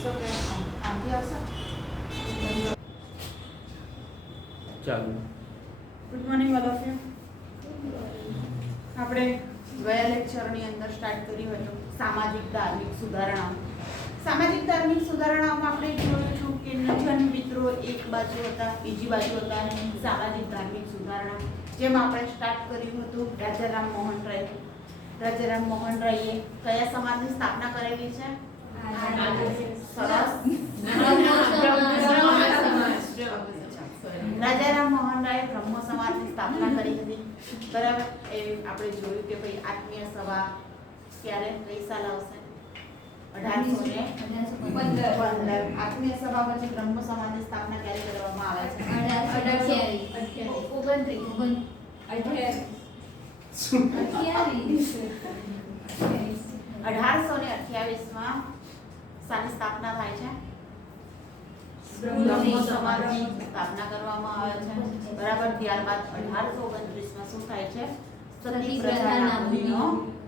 આવશો કે આમથી આવશો? ચાલો. Good morning all of you. આપણે ગયા લેક્ચરની અંદર સ્ટાર્ટ કર્યું હતું સામાજિક ધાર્મિક સુધારણા. સામાજિક ધાર્મિક સુધારણામાં આપણે જોયું હતું કે જન મિત્રો એક બાજુ હતા, બીજી બાજુ હતા સામાજિક ધાર્મિક સુધારણા. જેમાં આપણે સ્ટાર્ટ કર્યું હતું રાજારામ મોહન રાય. રાજારામ મોહન રાયે કયા સમાજની સ્થાપના કરેલી છે? સરસ. રાજારામ મોહન રાય બ્રહ્મ સમાજની સ્થાપના કરી હતી. બરાબર. એ આપણે જોયું કે ભાઈ આત્મીય સભા ક્યારે કઈ સાલ આવશે? 1815. આત્મીય સભા પછી બ્રહ્મ સમાજની સ્થાપના ક્યારે કરવામાં આવે છે? 1828 માં શાની સ્થાપના થાય છે? બ્રહ્મ સમાજની સ્થાપના કરવામાં આવે છે. બરાબર. ત્યારબાદ 1829 માં શું થાય છે? સતી પ્રથાના મુદ્દાનો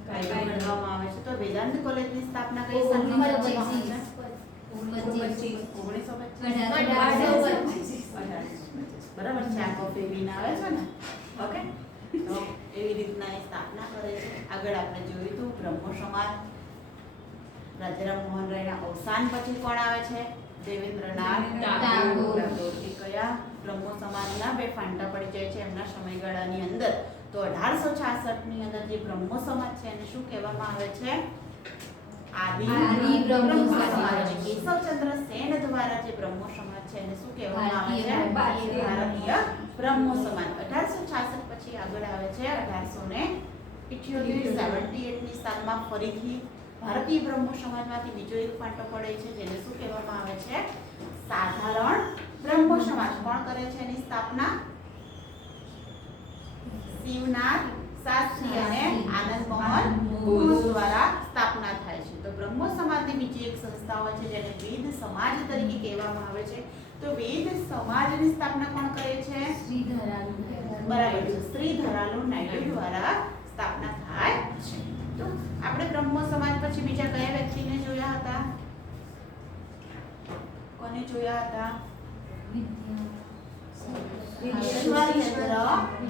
કાયદો ઘડવામાં આવે છે. તો વેદાંત કોલેજની સ્થાપના કઈ સાલમાં કરવામાં આવે છે? 1925. બરાબર છે. આ કોપી વિન આવે છે ને? ઓકે. તો એવી રીતના એ સ્થાપના કરે છે. આગળ આપણે જોયું હતું બ્રહ્મ સમાજ. રાજારામ મોહન રાયના અવસાન પછી કોણ આવે છે? દેવેન્દ્રનાથ ટાગોર. એ કયા બ્રહ્મ સમાજના બે ફાંટા પડી જાય છે એમના સમયગાળાની અંદર. તો 1866 ની અંદર જે બ્રહ્મ સમાજ છે એને શું કહેવામાં આવે છે? આદિ બ્રહ્મ સમાજ. કેશવચંદ્ર સેન દ્વારા જે બ્રહ્મ સમાજ છે એને શું કહેવામાં આવે છે? ભારતીય બ્રહ્મ સમાજ. 1866 પછી આગળ આવે છે 1878 ની સાલમાં ફરીથી ભારતીય બ્રહ્મ સમાજમાંથી બીજો એક ફાંટો પડે છે જેને શું કહેવામાં આવે છે? સાધારણ બ્રહ્મ સમાજ. કોણ કરે છે એની સ્થાપના? શિવનાથ શાસ્ત્રી અને આનંદ મોહન ઘોષ દ્વારા સ્થાપના થાય છે. તો બ્રહ્મ સમાજની બીજી એક સંસ્થા હોય છે જેને વેદ સમાજ તરીકે કહેવામાં આવે છે. તો વેદ સમાજની સ્થાપના કોણ કરે છે? બરાબર છે. શ્રી ધરાલુ નાયડુ દ્વારા સ્થાપના થાય છે. તો આપણે બ્રહ્મ સમાજ પછી બીજા કયા વ્યક્તિને જોયા હતા? કોને જોયા હતા? ઈશ્વરચંદ્ર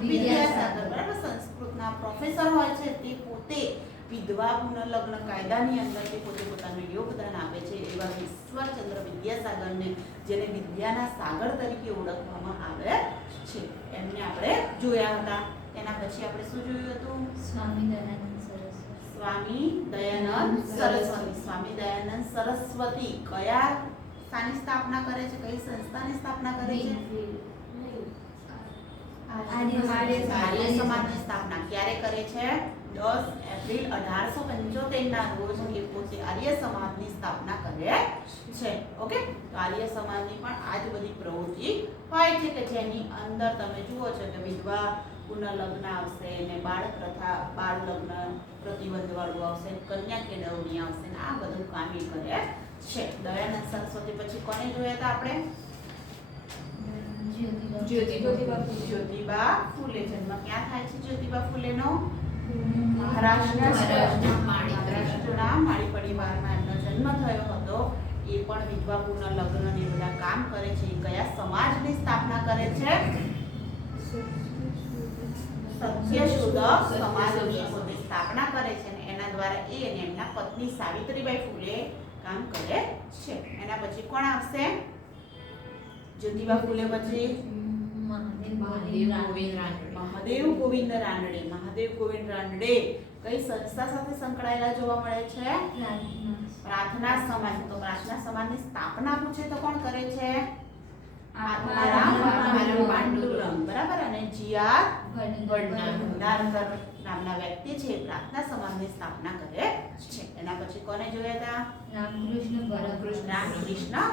વિદ્યાસાગર. બરાબર. સંસ્કૃતના પ્રોફેસર હોય છે તે પોતે વિધવા પુનર્લગ્ન કાયદાની અંદર તે પોતે પોતાનું યોગદાન આપે છે એવા ઈશ્વરચંદ્ર વિદ્યાસાગરને જેને વિદ્યાના સાગર તરીકે ઓળખવામાં આવે છે એમને આપણે જોયા હતા. એના પછી આપણે શું જોયું હતું? સ્વામી દયાનંદ સરસ્વતી. સ્વામી દયાનંદ સરસ્વતી કયા શાની સ્થાપના કરે છે? કઈ સંસ્થાની સ્થાપના કરે છે? આર્ય સમાજની સ્થાપના ક્યારે કરે છે? 10 એપ્રિલ 1875 ના રોજ એ પોતે આર્ય સમાજની સ્થાપના કરે છે. ઓકે. તો આર્ય સમાજની પણ આ જ બધી પ્રવૃત્તિ હોય છે કે જેની અંદર તમે જુઓ છો કે વિધવા પુનર્લગ્ન આવશે ને બાળ પ્રથા બાળ લગ્ન પ્રતિબંધ વાળું આવશે, કન્યા કેળવણી આવશે ને આ બધું કામ એ કરે છે. દયાનંદ સરસ્વતી પછી કોને જોયા હતા આપણે? જ્યોતિબા ફૂલે. જન્મ ક્યાં થાય છે જ્યોતિબા ફૂલેનો? મહારાષ્ટ્રના માળી પરિવારમાં એમનો જન્મ થયો હતો. એ પણ વિધવા પુનર્લગ્ન ને બધા કામ કરે છે. એ કયા સમાજની સ્થાપના કરે છે? સત્યશોધક સમાજની પોતે સ્થાપના કરે છે અને એના દ્વારા એ અને એમના પત્ની સાવિત્રીબાઈ ફૂલે કામ કરે છે. એના પછી કોણ આવશે? જ્યોતિબા ફૂલે પછી મહાદેવ ગોવિંદ રાનડે. મહાદેવ ગોવિંદ રાનડે કઈ સંસ્થા સાથે સંકળાયેલા જોવા મળે છે? પ્રાર્થના સમાજ. તો પ્રાર્થના સમાજની સ્થાપના પૂછે તો કોણ કરે છે? આત્મારામ પાંડુરંગ. બરાબર. અને જીઆર ભંડારકર નામના વ્યક્તિ છે પ્રાર્થના સમાજની સ્થાપના કરે છે. એના પછી કોને જોયા હતા? રામકૃષ્ણ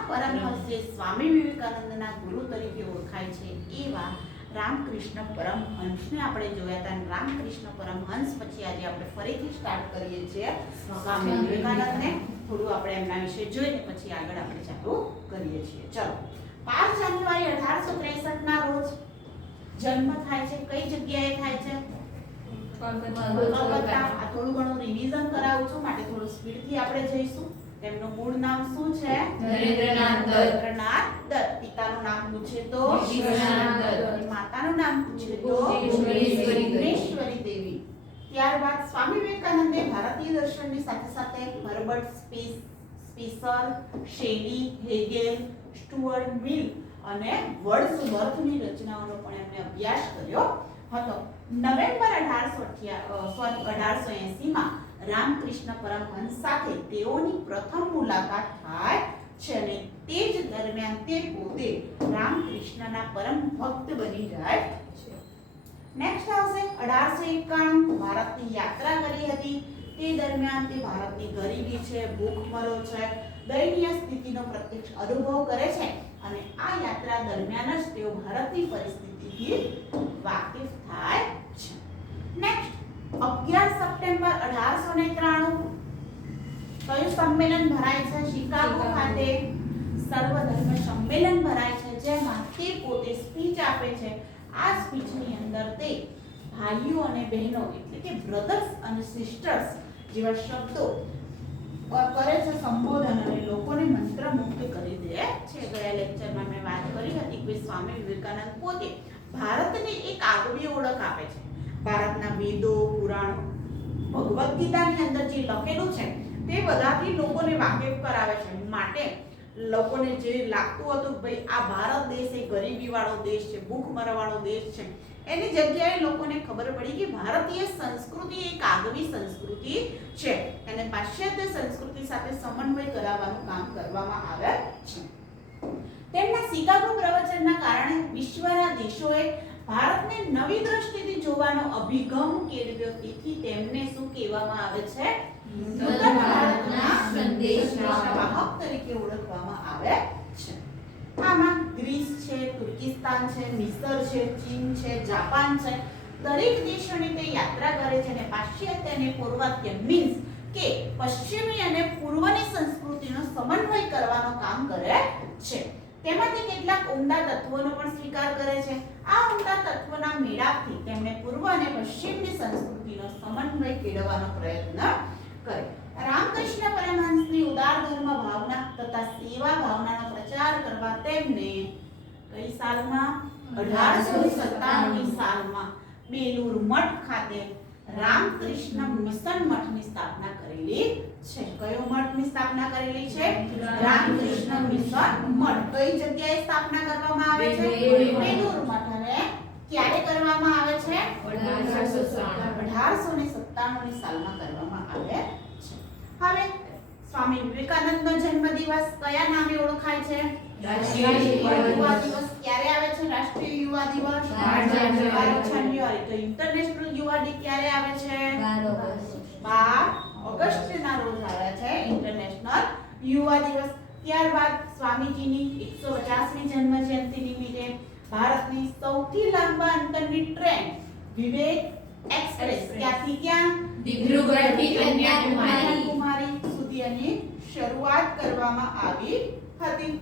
પરમહંસ જે સ્વામી વિવેકાનંદના ગુરુ તરીકે ઓળખાય છે એવા રામકૃષ્ણ પરમહંસને આપણે જોયા હતા. રામકૃષ્ણ પરમહંસ પછી આજે આપણે ફરીથી સ્ટાર્ટ કરીએ છીએ સ્વામી વિવેકાનંદને. થોડું આપણે એમના વિશે જોઈને પછી આગળ આપણે ચાલુ કરીએ છીએ. ચલો. 5 જાન્યુઆરી 1863 ના રોજ જન્મ થાય છે. કઈ જગ્યાએ થાય છે? કોલકાતા. આ થોડું ઘણું રિવિઝન કરાવું છું માટે થોડું સ્પીડથી આપણે જઈશું. તેમનું મૂળ નામ શું છે? નરેન્દ્રનાથ દત્ત. નરેન્દ્રનાથ દત્ત. પિતાનું નામ પૂછે તો વિશ્વનાથ દત્ત. અને માતાનું નામ પૂછે તો ભુવનેશ્વરી દેવી. ભુવનેશ્વરી દેવી. ત્યારબાદ સ્વામી વિવેકાનંદે ભારતીય દર્શનની સાથે સાથે હર્બર્ટ સ્પીસર, શેલી, હેગેલ, સ્ટુઅર્ટ મિલ અને વર્ડસવર્થની રચનાઓનો પણ એમણે અભ્યાસ કર્યો હતો. નવેમ્બર 1880 માં રામકૃષ્ણ પરમહંસ સાથે તેઓની પ્રથમ મુલાકાત થાય છે અને તે જ દરમિયાન તે પોતે રામકૃષ્ણના પરમ ભક્ત બની જાય છે. નેક્સ્ટ આવશે 1891 ભારતની યાત્રા કરી હતી. તે દરમિયાન તે ભારતની ગરીબી છે, ભૂખમરો છે, દયનીય સ્થિતિનો પ્રત્યક્ષ અનુભવ કરે છે અને આ યાત્રા દરમિયાન જ તેઓ ભારતની પરિસ્થિતિથી વાકેફ થાય છે. નેક્સ્ટ 11 સપ્ટેમ્બર 1893 કયું સંમેલન ભરાય છે? શિકાગો ખાતે સર્વધર્મ સંમેલન ભરાય છે, જેમાં તે પોતે સ્પીચ આપે છે. આ સ્પીચની અંદર તે ભાઈઓ અને બહેનો એટલે કે બ્રધર્સ અને સિસ્ટર્સ જેવા શબ્દો કરે છે સંબોધન અને લોકોને મંત્રમુગ્ધ કરી દે છે. ગયા લેક્ચરમાં મેં વાત કરી હતી કે સ્વામી વિવેકાનંદ પોતે ભારતને એક આગવી ઓળખ આપે છે. ભારતના વેદો, પુરાણો, ભગવદ્ ગીતાની અંદર જે લખેલું છે તે બધાથી લોકોને વાકેફ કરાવે છે. માટે લોકોને જે લાગતું હતું કે ભાઈ આ ભારત દેશ એ ગરીબી વાળો દેશ છે, ભૂખમરા વાળો દેશ છે, એની જગ્યાએ લોકોને ખબર પડી કે ભારતીય સંસ્કૃતિ એક આગવી સંસ્કૃતિ છે અને પાશ્ચાત્ય સંસ્કૃતિ સાથે સમન્વય કરાવવાનું કામ કરવામાં આવે છે. તેમના શિકાગો પ્રવચનના કારણે વિશ્વના દેશોએ ભારતને નવી દ્રષ્ટિથી જોવાનો અભિગમ કેળવ્યો. તેથી તેમને શું કહેવામાં આવે છે? નૂતન ભારતના સંદેશવાહક તરીકે ઓળખવામાં આવે છે. આમાં ગ્રીસ છે, તુર્કિસ્તાન છે, મિસર છે, ચીન છે, જાપાન છે, દરેક દેશોની તે યાત્રા કરે છે અને પાશ્ચાત્ય અને પૂર્વાત્ય મીન્સ કે પશ્ચિમી અને પૂર્વની સંસ્કૃતિનો સમન્વય કરવાનો કામ કરે છે. તેમાંથી કેટલાક ઉમદા તત્વોનો પણ સ્વીકાર કરે છે. આ ઉમદા તત્વોના મેળાપથી તેમણે પૂર્વ અને પશ્ચિમની સંસ્કૃતિનો સમન્વય કેળવવાનો પ્રયત્ન કરે. રામકૃષ્ણ પરમહંસની ઉદાર ધર્મ ભાવના તથા સેવા ભાવનાનો પ્રચાર કરવા તેમને કઈ સાલમાં? 1897ની સાલમાં બેલુર મઠ ખાતે રામકૃષ્ણ મિશન મઠની સ્થાપના કરેલી છે. કયો મઠની સ્થાપના કરેલી છે? રામકૃષ્ણ મિશન મઠ. કઈ જગ્યાએ સ્થાપના કરવામાં આવે છે? બેલુર મઠ. અને ક્યારે કરવામાં આવે છે? 1897ની સાલમાં કરવામાં આવે છે. હવે સ્વામી વિવેકાનંદનો જન્મદિવસ કયા નામે ઓળખાય છે? રાષ્ટ્રીય યુવા દિવસ. ક્યારે આવે છે રાષ્ટ્રીય યુવા દિવસ? 12 જાન્યુઆરી. તો ઇન્ટરનેશનલ યુવા ડે ક્યારે આવે છે? 12 ઓગસ્ટના રોજ આવે છે ઇન્ટરનેશનલ યુવા દિવસ. ત્યારબાદ સ્વામીજીની 150મી જન્મ જયંતિ નિમિત્તે ભારતની સૌથી લાંબા અંતરની ટ્રેન વિવેક એક્સપ્રેસ ક્યાંથી ક્યાં? દિબ્રુગઢથી કન્યાકુમારી સુધી એની શરૂઆત કરવામાં આવી હતી.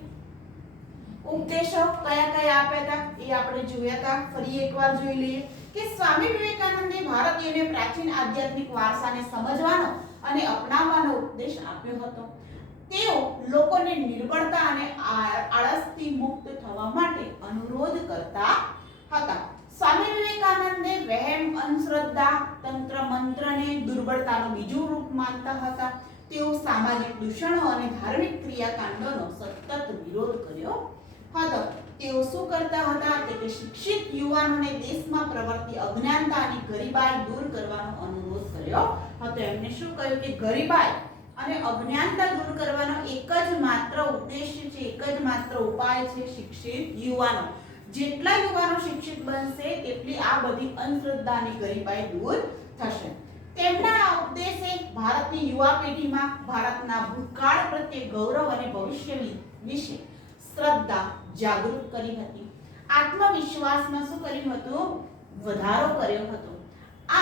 ઉપદેશો કયા કયા આપ્યા હતા એ આપણે જોયા હતા. ફરી એકવાર જોઈ લઈએ કે સ્વામી વિવેકાનંદે ભારતીયોને પ્રાચીન આધ્યાત્મિક વારસાને સમજવાનો અને અપનાવવાનો ઉપદેશ આપ્યો હતો. તેઓ લોકોને નિર્બળતા અને આળસથી મુક્ત થવા માટે અનુરોધ કરતા હતા. સ્વામી વિવેકાનંદે વહેમ, અંધશ્રદ્ધા, તંત્ર મંત્રને દુર્બળતાનું બીજું રૂપ માનતા હતા. તેઓ સામાજિક દૂષણો અને ધાર્મિક ક્રિયાકાંડોનો સતત વિરોધ કર્યો હતો. તેઓ શું કરતા હતા કે શિક્ષિત યુવાનોને દેશમાં પ્રવર્તી અજ્ઞાનતા અને ગરીબાઈ દૂર કરવાનો અનુરોધ કર્યો હતો. એમને શું કહ્યું કે ગરીબાઈ અને અજ્ઞાનતા દૂર કરવાનો એક જ માત્ર ઉદ્દેશ્ય છે, એક જ માત્ર ઉપાય છે શિક્ષિત યુવાનો. જેટલા યુવાનો શિક્ષિત બનશે તેટલી આ બધી અંધશ્રદ્ધા અને ગરીબાઈ દૂર થશે. તેમના આ ઉપદેશે ભારતની યુવા પેઢીમાં ભારતના ભૂતકાળ પ્રત્યે ગૌરવ અને ભવિષ્ય વિશે શ્રદ્ધા જાગૃત કરી હતી. આત્મવિશ્વાસમાં શું કર્યું હતું? વધારો કર્યો હતો.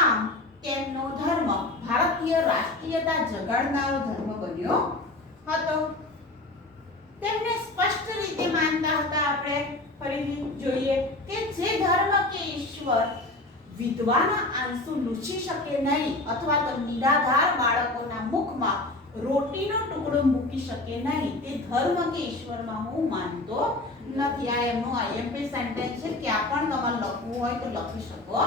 આમ તેમનો ધર્મ ભારતીય રાષ્ટ્રીયતા જગાડનારો ધર્મ બન્યો હતો. તેમને સ્પષ્ટ રીતે માનતા હતા, આપણે ફરીથી જોઈએ કે જે ધર્મ કે ઈશ્વર વિધવાના આંસુ લૂછી શકે નહીં અથવા તો નિરાધાર બાળકોના મુખમાં રોટીનો ટુકડો મૂકી શકે નહીં. તે ધર્મ કે ઈશ્વરમાં હું માનતો નથી. આ એમનું આઈએમપી સેન્ટેન્સ છે. ક્યાં પણ તમારે લખવું હોય તો લખી શકો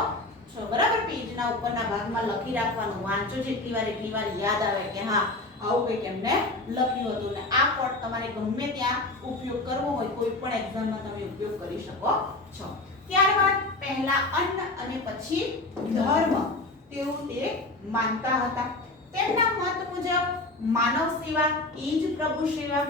છો. બરાબર, પેજના ઉપરના ભાગમાં લખી રાખવાનું. વાંચો જેટલી વાર એટલી વાર યાદ આવે કે હા આવું કંઈક એમને લખ્યું હતું. ને આ કોડ તમારે ગમે ત્યાં ઉપયોગ કરવો હોય, કોઈ પણ એક્ઝામમાં તમે ઉપયોગ કરી શકો છો. ત્યારબાદ પહેલા અન્ન અને પછી ધર્મ તેવું તે માનતા હતા. તેમના મત મુજબ માનવ સેવા એ જ પ્રભુ સેવા.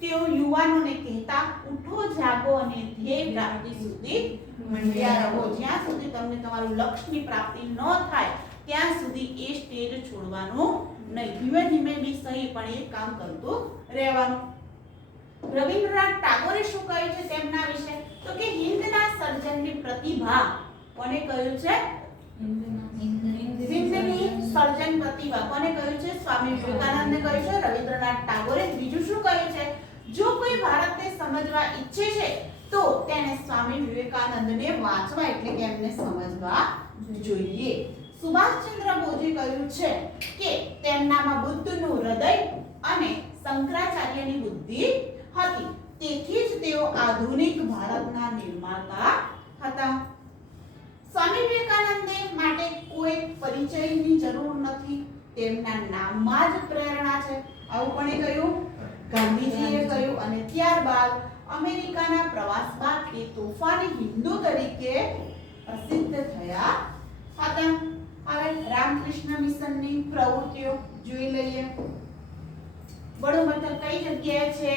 તેઓ યુવાનોને કહેતા, ઉઠો જાગો અને ધ્યેય પ્રાપ્તિ સુધી મંડ્યા રહો. જ્યાં સુધી તમને તમારું લક્ષ્યની પ્રાપ્તિ ન થાય ત્યાં સુધી એ સ્ટેજ છોડવાનું નહીં. ધીમે ધીમે બી સહી પણ એ કામ કરતું રહેવાનું. રવિન્દ્રનાથ ટાગોરે શું કહ્યું છે તેમના વિશે? તો કે હિન્દના સર્જનની પ્રતિભા. કોને કહ્યું છે? હિન્દની સર્જન પ્રતિભા. કોને કહ્યું છે? સ્વામી વિવેકાનંદને કહ્યું છે, રવિન્દ્રનાથ ટાગોરે. બીજું શું કહ્યું છે? જો કોઈ ભારતને સમજવા ઈચ્છે છે તો તેને સ્વામી વિવેકાનંદને વાંચવા એટલે કે એમને સમજવા જોઈએ. સુભાષચંદ્ર બોઝે કહ્યું છે કે તેમનામાં બુદ્ધનું હૃદય અને શંકરાચાર્યની બુદ્ધિ હતી. તેથી જ તેઓ આધુનિક ભારતના નિર્માતા હતા. સ્વામી વિવેકાનંદને માટે કોઈ પરિચયની જરૂર નથી. તેમના નામમાં જ પ્રેરણા છે. આવું કોણે કહ્યું? ગાંધીજીએ કહ્યું. અને ત્યારબાદ અમેરિકાના પ્રવાસ બાદ તે તોફાની હિન્દુ તરીકે પ્રસિદ્ધ થયા હતા. હવે રામકૃષ્ણ મિશનની પ્રવૃત્તિઓ જોઈ લઈએ. બડો મથલ કઈ જગ્યાએ છે?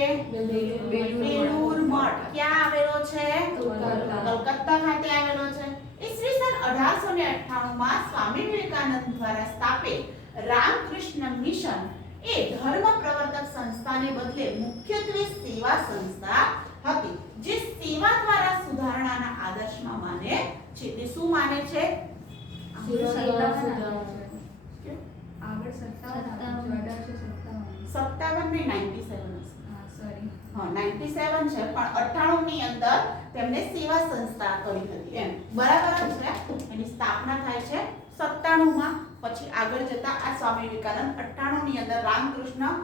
બેલુર મઠ. ક્યાં આવેલો છે? કલકત્તા ખાતે આવેલો છે. ઈસવીસન 1898 માં સ્વામી વિવેકાનંદ દ્વારા સ્થાપિત રામકૃષ્ણ મિશન એ ધર્મ પ્રવર્તક સંસ્થાને બદલે મુખ્યત્વે સેવા સંસ્થા હતી, જે સેવા દ્વારા સુધારણાના આદર્શમાં માને છે. તે શું માને છે? આગળ 57 ને 97 સોરી હા 97 છે, પણ 98 ની અંદર તેમને સેવા સંસ્થા કરી હતી એમ. બરાબર છે. એની સ્થાપના થાય છે 97 માં. પછી આગળ જતા આ સ્વામી વિવેકાનંદ 98 ની અંદર રામકૃષ્ણ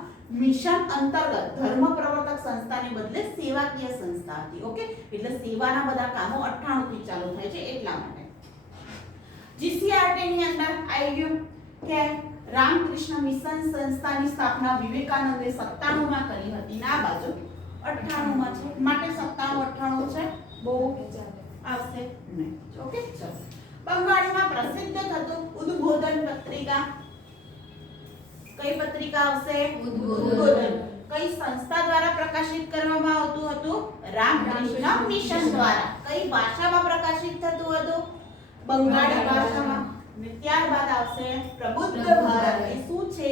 મિશન અંતર્ગત ધર્મ પ્રવર્તક સંસ્થાને બદલે સેવાકીય સંસ્થા હતી. ઓકે, એટલે સેવાના બધા કામો 98 થી ચાલુ થાય છે એટલા માટે. જીસીઆરટી ની અંદર આવી ગયું કે રામકૃષ્ણ મિશન સંસ્થાની સ્થાપના વિવેકાનંદે 97 માં કરી હતી. ના બાજુ 98 માં છે, માટે 97 98 છે. બહુ આવશે નહીં. ઓકે, ચલો. બંગાળમાં પ્રસિદ્ધ થતું ઉદ્બોધન પત્રિકા. કઈ પત્રિકા આવશે? ઉદ્બોધન. કઈ સંસ્થા દ્વારા પ્રકાશિત કરવામાં આવતું હતું? રામકૃષ્ણ મિશન દ્વારા. કઈ ભાષામાં પ્રકાશિત થતું હતું? બંગાળી ભાષામાં. અને ત્યારબાદ આવશે પ્રબુદ્ધ ભારત. એ શું છે?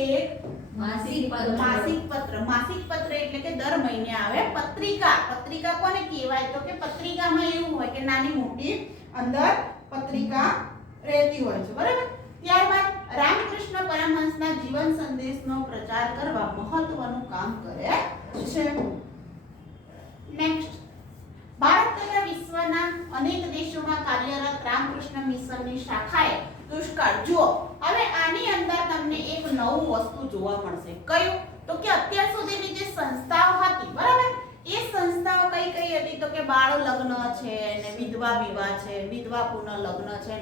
માસિક પત્ર. માસિક પત્ર. માસિક પત્ર એટલે કે દર મહિને આવે પત્રિકા. પત્રિકા કોને કહેવાય? તો કે પત્રિકામાં એવું હોય કે નાની મોટી અંદર પત્રિકા રહેતી હોય છે. બરાબર. ત્યારબાદ રામકૃષ્ણ પરમહંસના જીવન સંદેશનો પ્રચાર કરવા મહત્વનું કામ કરે છે. નેક્સ્ટ, ભારત તથા વિશ્વના અનેક દેશોમાં કાર્યરત રામકૃષ્ણ મિશનની શાખાએ દુષ્કાળ. જુઓ, હવે આની અંદર તમને એક નવું વસ્તુ જોવા મળશે. કયું? તો કે અત્યાર સુધીની જે સંસ્થાઓ હતી, બરાબર, એ સંસ્થાઓ કઈ કઈ હતી? તો કે બાળ લગ્ન છે ને વિધવા વિવાહ છે, વિધવા પુનઃ લગ્ન છે,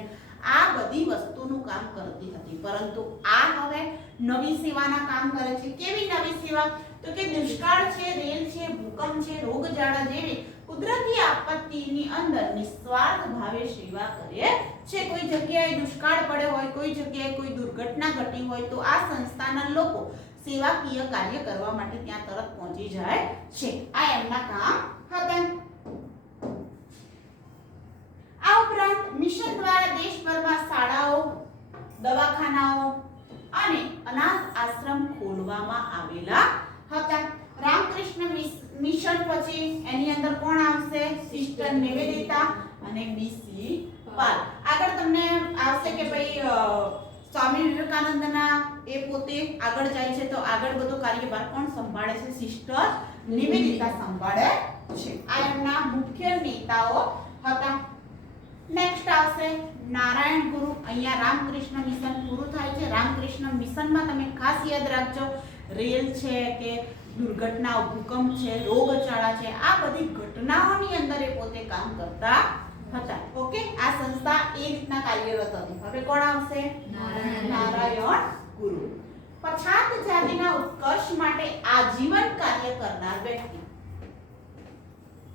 આ બધી વસ્તુનું કામ કરતી હતી. પરંતુ આ હવે નવી સેવાના કામ કરે છે. કેવી નવી સેવા? તો કે દુષ્કાળ છે, રેલ છે, ભૂકંપ છે, રોગચાળા જેવી કુદરતી આપત્તિની અંદર નિસ્વાર્થ ભાવે સેવા કરે છે. કોઈ જગ્યાએ દુષ્કાળ પડ્યો હોય, કોઈ જગ્યાએ કોઈ દુર્ઘટના ઘટી હોય તો આ સંસ્થાના લોકો સેવાકીય કાર્ય કરવા માટે ત્યાં તરત પહોંચી જાય છે. આ એમના કામ હતા. આ ઉપરાંત મિશન દ્વારા દેશભરમાં શાળાઓ, દવાખાનાઓ અને અનાથ આશ્રમ ખોલવામાં આવેલા હતા. રામકૃષ્ણ મિશન પછી એની અંદર કોણ આવશે? સિસ્ટર નિવેદિતા અને બીસી પાલ. આગળ તમને આવશે કે ભાઈ સ્વામી વિવેકાનંદના એ પોતે આગળ જાય છે તો આગળ બધું કાર્યભાર કોણ સંભાળે છે? સિસ્ટર નિવેદિતા સંભાળે છે. આ એમના મુખ્ય નેતાઓ હતા. નેક્સ્ટ આવશે નારાયણ ગુરુ. અહીંયા રામકૃષ્ણ મિશન પૂરું થાય છે. રામકૃષ્ણ મિશનમાં તમે ખાસ યાદ રાખજો રેલ છે કે દુર્ઘટનાઓ, ભૂકંપ છે, રોગચાળા છે, આ બધી ઘટનાઓની અંદર એ પોતે કામ કરતા હતા. ઓકે, આ સંસ્થા એ રીતના કાર્યરત હતી. હવે કોણ આવશે? નારાયણ ગુરુ. પછાત જાતિના ઉત્કર્ષ માટે આજીવન કાર્ય કરનાર વ્યક્તિ.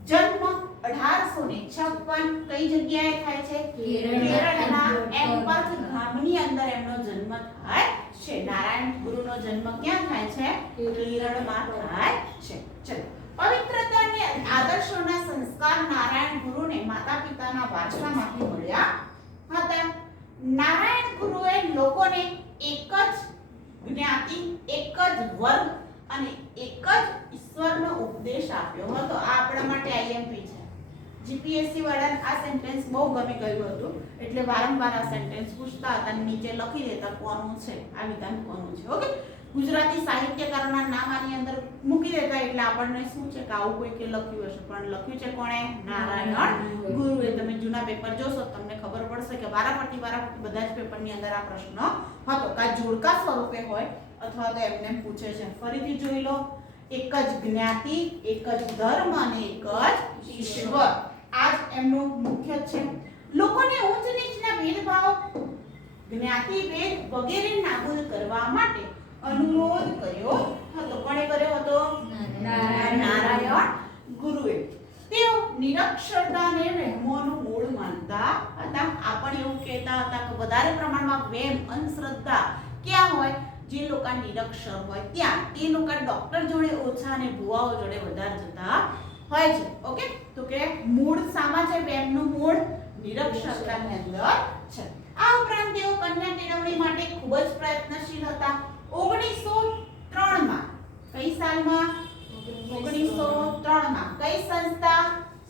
જન્મ 1856 કઈ જગ્યાએ થાય છે? કેરળના એમ્પર્થ ગામની અંદર એમનો જન્મ થાય છે. નારાયણ ગુરુનો જન્મ ક્યાં થાય છે? કેરળમાં થાય છે. ચલો, પવિત્રતા અને આદર્શોના સંસ્કાર નારાયણ ગુરુને માતા-પિતાના વારસામાંથી મળ્યા હતા. નારાયણ ગુરુએ લોકોને એક જ જ્ઞાતિ, એક જ વર્ગ અને એક જ ઈશ્વરનો ઉપદેશ આપ્યો હતો. આ આપણા માટે આઈએમપી છે. જીપીએસસી વાળાને આ સેન્ટેન્સ બહુ ગમી ગયું હતું, એટલે વારંવાર આ સેન્ટેન્સ પૂછતા હતા અને નીચે લખી દેતા કોનું છે, આ વિધાન કોનું છે. ઓકે, ગુજરાતી સાહિત્યકારોના નામ આની અંદર મૂકી દેતા એટલે આપણને શું છે કે આવું કોઈ કે લખ્યું હશે, પણ લખ્યું છે કોણે? નારાયણ ગુરુએ. તમે જૂના પેપર જોશો તમને ખબર પડશે કે વારાફરતી બધા જ પેપરની અંદર આ પ્રશ્ન હતો. કા જોડકા સ્વરૂપે હોય અથવા તો એમને પૂછે છે. ફરીથી જોઈ લો, એક જ જ્ઞાતિ, એક જ ધર્મ અને એક જ ઈશ્વર, આ જ એમનું મુખ્ય છે. લોકોને ઉચ્ચ નીચના ભેદભાવ, જ્ઞાતિ ભેદ વગેરે નાબૂદ કરવા માટે અનુરોધ કર્યો હતો. કોણે કર્યો હતો? નારાયણ ગુરુએ. તેઓ નિરક્ષરતાને વહેમોનું મૂળ માનતા હતા. આપણે એવું કહેતા હતા કે વધારે પ્રમાણમાં વહેમ, અંધશ્રદ્ધા ક્યાં હોય? જે લોકો નિરક્ષર હોય ત્યાં. તે લોકો ડોક્ટર જોડે ઓછા અને ભુવાઓ જોડે વધારે જતા હોય છે. ઓકે, તો કે મૂળ સામા છે? વહેમનું મૂળ નિરક્ષરતાની અંદર છે. આ ઉપરાંત તેઓ કન્યા કેળવણી માટે ખૂબ જ પ્રયત્નશીલ હતા. 1903 માં કઈ સાલમાં? 1903 માં કઈ સંસ્થા?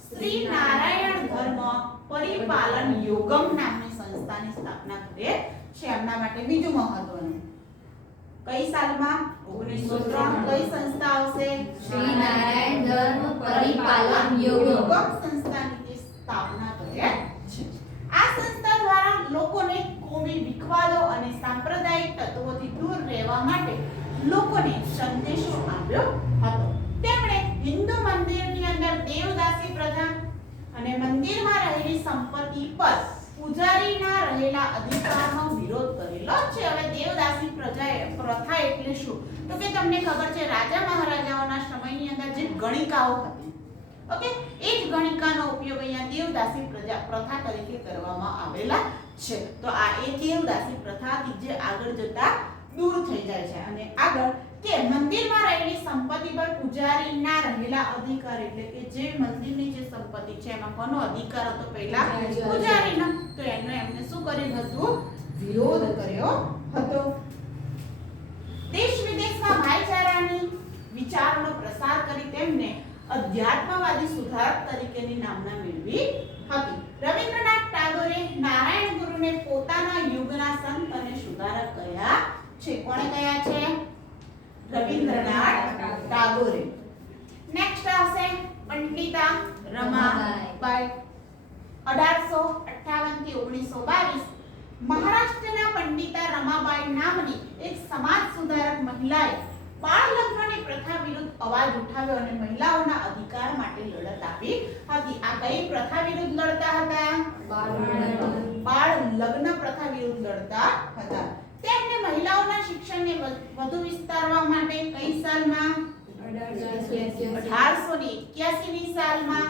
શ્રી નારાયણ ધર્મ પરિપાલન યોગમ નામની સંસ્થાની સ્થાપના કરે છે. એમના માટે બીજું મહત્વનું, કઈ સાલમાં? 1903. કઈ સંસ્થા આવશે? શ્રી નારાયણ ધર્મ પરિપાલન યોગમ સંસ્થાની સ્થાપના કરે છે. આ સંસ્થા દ્વારા લોકોને કોમી વિખવાદો અને સાંપ્રદાયિક તત્વોથી દૂર રહેવા માટે લોકોને સંદેશો આપ્યો હતો. તેમણે હિન્દુ મંદિરની અંદર દેવદાસી પ્રથા અને મંદિરમાં રહેલી સંપત્તિ પર પૂજારીના રહેલા અધિકારનો વિરોધ કરેલો છે. હવે દેવદાસી પ્રથા એટલે શું? તો કે તમને ખબર છે રાજા મહારાજાઓના સમયની અંદર જે ગણિકાઓ હતી, ઓકે, એ જ ગણિકાનો ઉપયોગ અહીંયા દેવદાસી પ્રથા તરીકે કરવામાં આવેલા છે. તો આ એ દેવદાસી પ્રથાથી જે આગળ જતા દૂર થઈ જાય છે. અને આગળ કે મંદિરમાં રહેલી સંપત્તિ પર પૂજારીના રહેલા અધિકાર, એટલે કે જે મંદિરની જે સંપત્તિ છે એમાં કોનો અધિકાર હતો? પહેલા પૂજારીનો. તો એમને શું કર્યું હતું? વિરોધ કર્યો હતો. દેશ વિદેશમાં ભાઈચારાની વિચારનો પ્રસાર કરી તેમને અધ્યાત્મવાદી સુધારક તરીકેની નામના મેળવી હતી. રવિન્દ્રનાથ ટાગોરે નારાયણ ગુરુને પોતાના યુગના સંત અને સુધારક કહ્યા છે. કોણે કહ્યા છે? રવિન્દ્રનાથ ટાગોરે. નેક્સ્ટ આવશે પંડિતા રમાબાઈ. 1858 થી 1922 મહારાષ્ટ્રના પંડિતા રમાબાઈ નામની એક સમાજ સુધારક મહિલાએ બાળ લગ્નની પ્રથા વિરુદ્ધ અવાજ ઉઠાવ્યો અને મહિલાઓના અધિકાર માટે લડત આપી હતી. આ કઈ પ્રથા વિરુદ્ધ લડતા હતા? બાળ લગ્ન પ્રથા વિરુદ્ધ લડતા હતા. તેમને મહિલાઓના શિક્ષણને વધુ વિસ્તારવા માટે કઈ સાલમાં? 1881 ની સાલમાં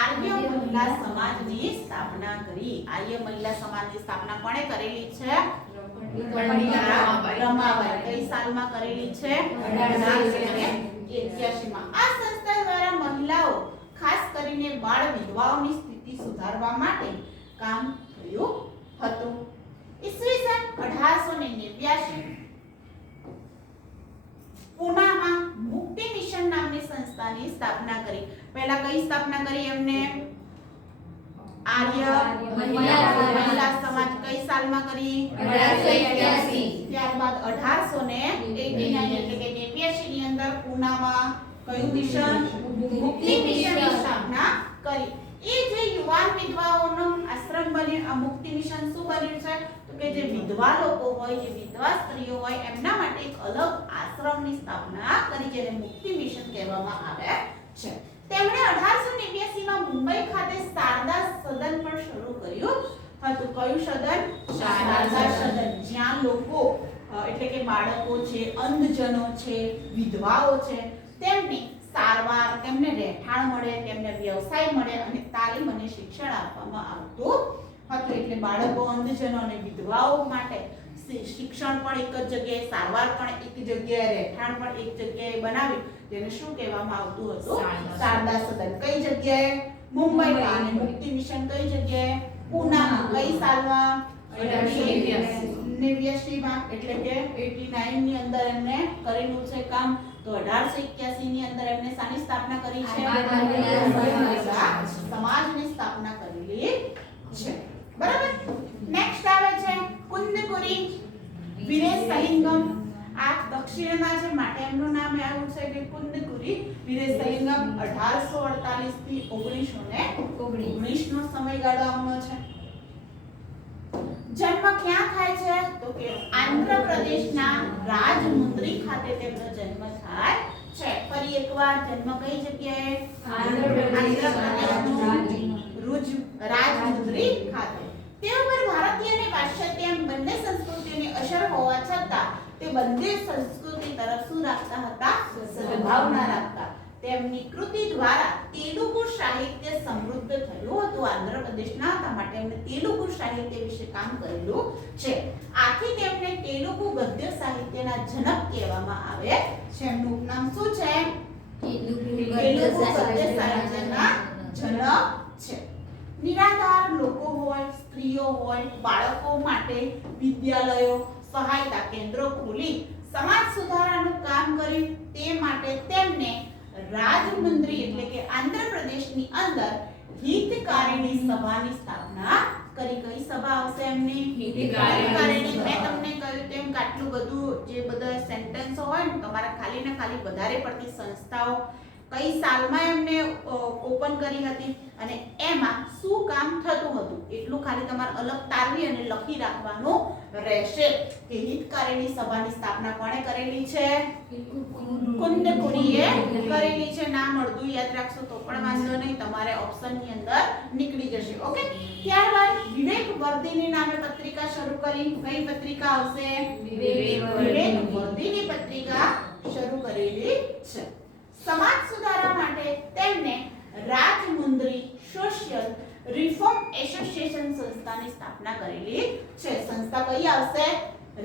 આર્ય મહિલા સમાજની સ્થાપના કરી. આર્ય મહિલા સમાજની સ્થાપના કોણે કરેલી છે? પંડિતા રમાબાઈ. કઈ સાલમાં કરેલી છે? 1881 માં. આ સંસ્થા દ્વારા મહિલાઓ, ખાસ કરીને બાળ વિધવાઓની સ્થિતિ સુધારવા માટે કામ કર્યું હતું. ઈસવીસન 1889 પુનામાં મુક્તિ મિશન નામની સંસ્થાની સ્થાપના કરી. પહેલા કઈ સ્થાપના કરી એમને? આર્ય મહિલા સમાજ. કઈ સાલમાં કરી? 1881. ત્યારબાદ 1889 એટલે કે 82 ની અંદર પુનામાં કયું મિશન? મુક્તિ મિશનની સ્થાપના કરી. એ જે યુવાન વિધવાઓનો આશ્રમ બન્યો, આ મુક્તિ મિશન શું બન્યું છે? તો કે જે વિધવા લોકો હોય, જે વિધવા સ્ત્રીઓ હોય એમના માટે એક અલગ આશ્રમની સ્થાપના કરી જેને મુક્તિ મિશન કહેવામાં આવે છે. તેમણે 1889 માં મુંબઈ ખાતે શારદા સદન પણ શરૂ કર્યું હતું. કયું સદન? શારદા સદન. જ્યાં લોકો એટલે કે બાળકો છે, અંધજનો છે, વિધવાઓ છે, તેમની સારવાર, તેમને રહેઠાણ મળે, તેમને વ્યવસાય મળે અને તાલીમ અને શિક્ષણ આપવામાં આવતું હતું. એટલે બાળકો, અંધજનો અને વિધવાઓ માટે શિક્ષણ પણ એક જ જગ્યાએ, સારવાર પણ એક જગ્યાએ, રહેઠાણ પણ એક જગ્યાએ બનાવી જેને શું કહેવામાં આવતું હતું? શારદા સદન. કઈ જગ્યાએ? મુંબઈમાં. અને મુક્તિ મિશન કઈ જગ્યાએ? પૂનામાં. કઈ સાલમાં? 1889 માં. એટલે કે 89 ની અંદર એમને કરેલું છે કામ. તો 1881 ની અંદર એમને શાની સ્થાપના કરી છે? સમાજની સ્થાપના કરેલી છે. બરાબર. નેક્સ્ટ આવે છે કુંદકુરી વીરેશલિંગમ. આ દક્ષિણના છે માટે એમનું નામ આવ્યું છે કે કુંદકુરી વીરેશલિંગમ. 1848 થી 1919 નો સમયગાળો આમનો છે. જન્મ ક્યાં થાય છે? તો કે આંધ્ર પ્રદેશના રાજમુંદ્રી ખાતે તેમનો જન્મ થાય છે. ફરી એકવાર જન્મ કઈ જગ્યાએ? આંધ્ર પ્રદેશનું રાજમુંદ્રી ખાતે. તેઓ પર ભારતીય અને પાશ્ચાત્ય એમ બંને સંસ્કૃતિઓની અસર હોવા છતાં તે બંને સંસ્કૃતિ તરફ શું રાખતા હતા? સદભાવના રાખતા. તેમની કૃતિ દ્વારા તેલુગુ સાહિત્ય સમૃદ્ધ થયું હતું. આંધ્ર પ્રદેશના હતા માટે એમણે તેલુગુ સાહિત્ય વિશે કામ કરેલું છે. આથી તેમને તેલુગુ ગદ્ય સાહિત્યના જનક કહેવામાં આવે છે. એમનું ઉપનામ શું છે? તેલુગુ ગદ્ય સાહિત્યના જનક છે. નિરાધાર લોકો હોય, સ્ત્રીઓ હોય, બાળકો માટે વિદ્યાલયો, સહાયતા કેન્દ્રો ખોલી સમાજ સુધારાનું કામ કર્યું. તે માટે તેમને રાજમુંદ્રી એટલે કે આંધ્ર પ્રદેશની અંદર હિતકારિણી સભાની સ્થાપના કરી. કઈ સભા આવશે એમની? હિતકારિણી. મેં તમને કહ્યું તેમ કે આટલું બધું જે બધા સેન્ટેન્સો હોય ને તમારા ખાલી ને ખાલી વધારે પડતી સંસ્થાઓ કઈ સાલમાં એમને ઓપન કરી હતી અને એમાં શું કામ થતું હતું એટલું ખાલી તમારે અલગ તારવી અને લખી રાખવાનું રહેશે કે હિતકારિણી સભાની સ્થાપના કોણે કરેલી છે? કુંદકુરીએ કરેલી છે. નામ અડધું યાદ રાખશો તો પણ વાંધો નહીં, તમારે ઓપ્શનની અંદર નીકળી જશે. ઓકે. ત્યારબાદ વિવેક વર્ધિની નામે પત્રિકા શરૂ કરી. કઈ પત્રિકા આવશે? વિવેક વર્ધિની પત્રિકા શરૂ કરેલી છે. સમાજ સુધારા માટે તેમને રાજમુંદ્રી સોશિયલ રિફોર્મ એસોસિએશન સંસ્થાની સ્થાપના કરેલી છે. સંસ્થા કઈ આવશે?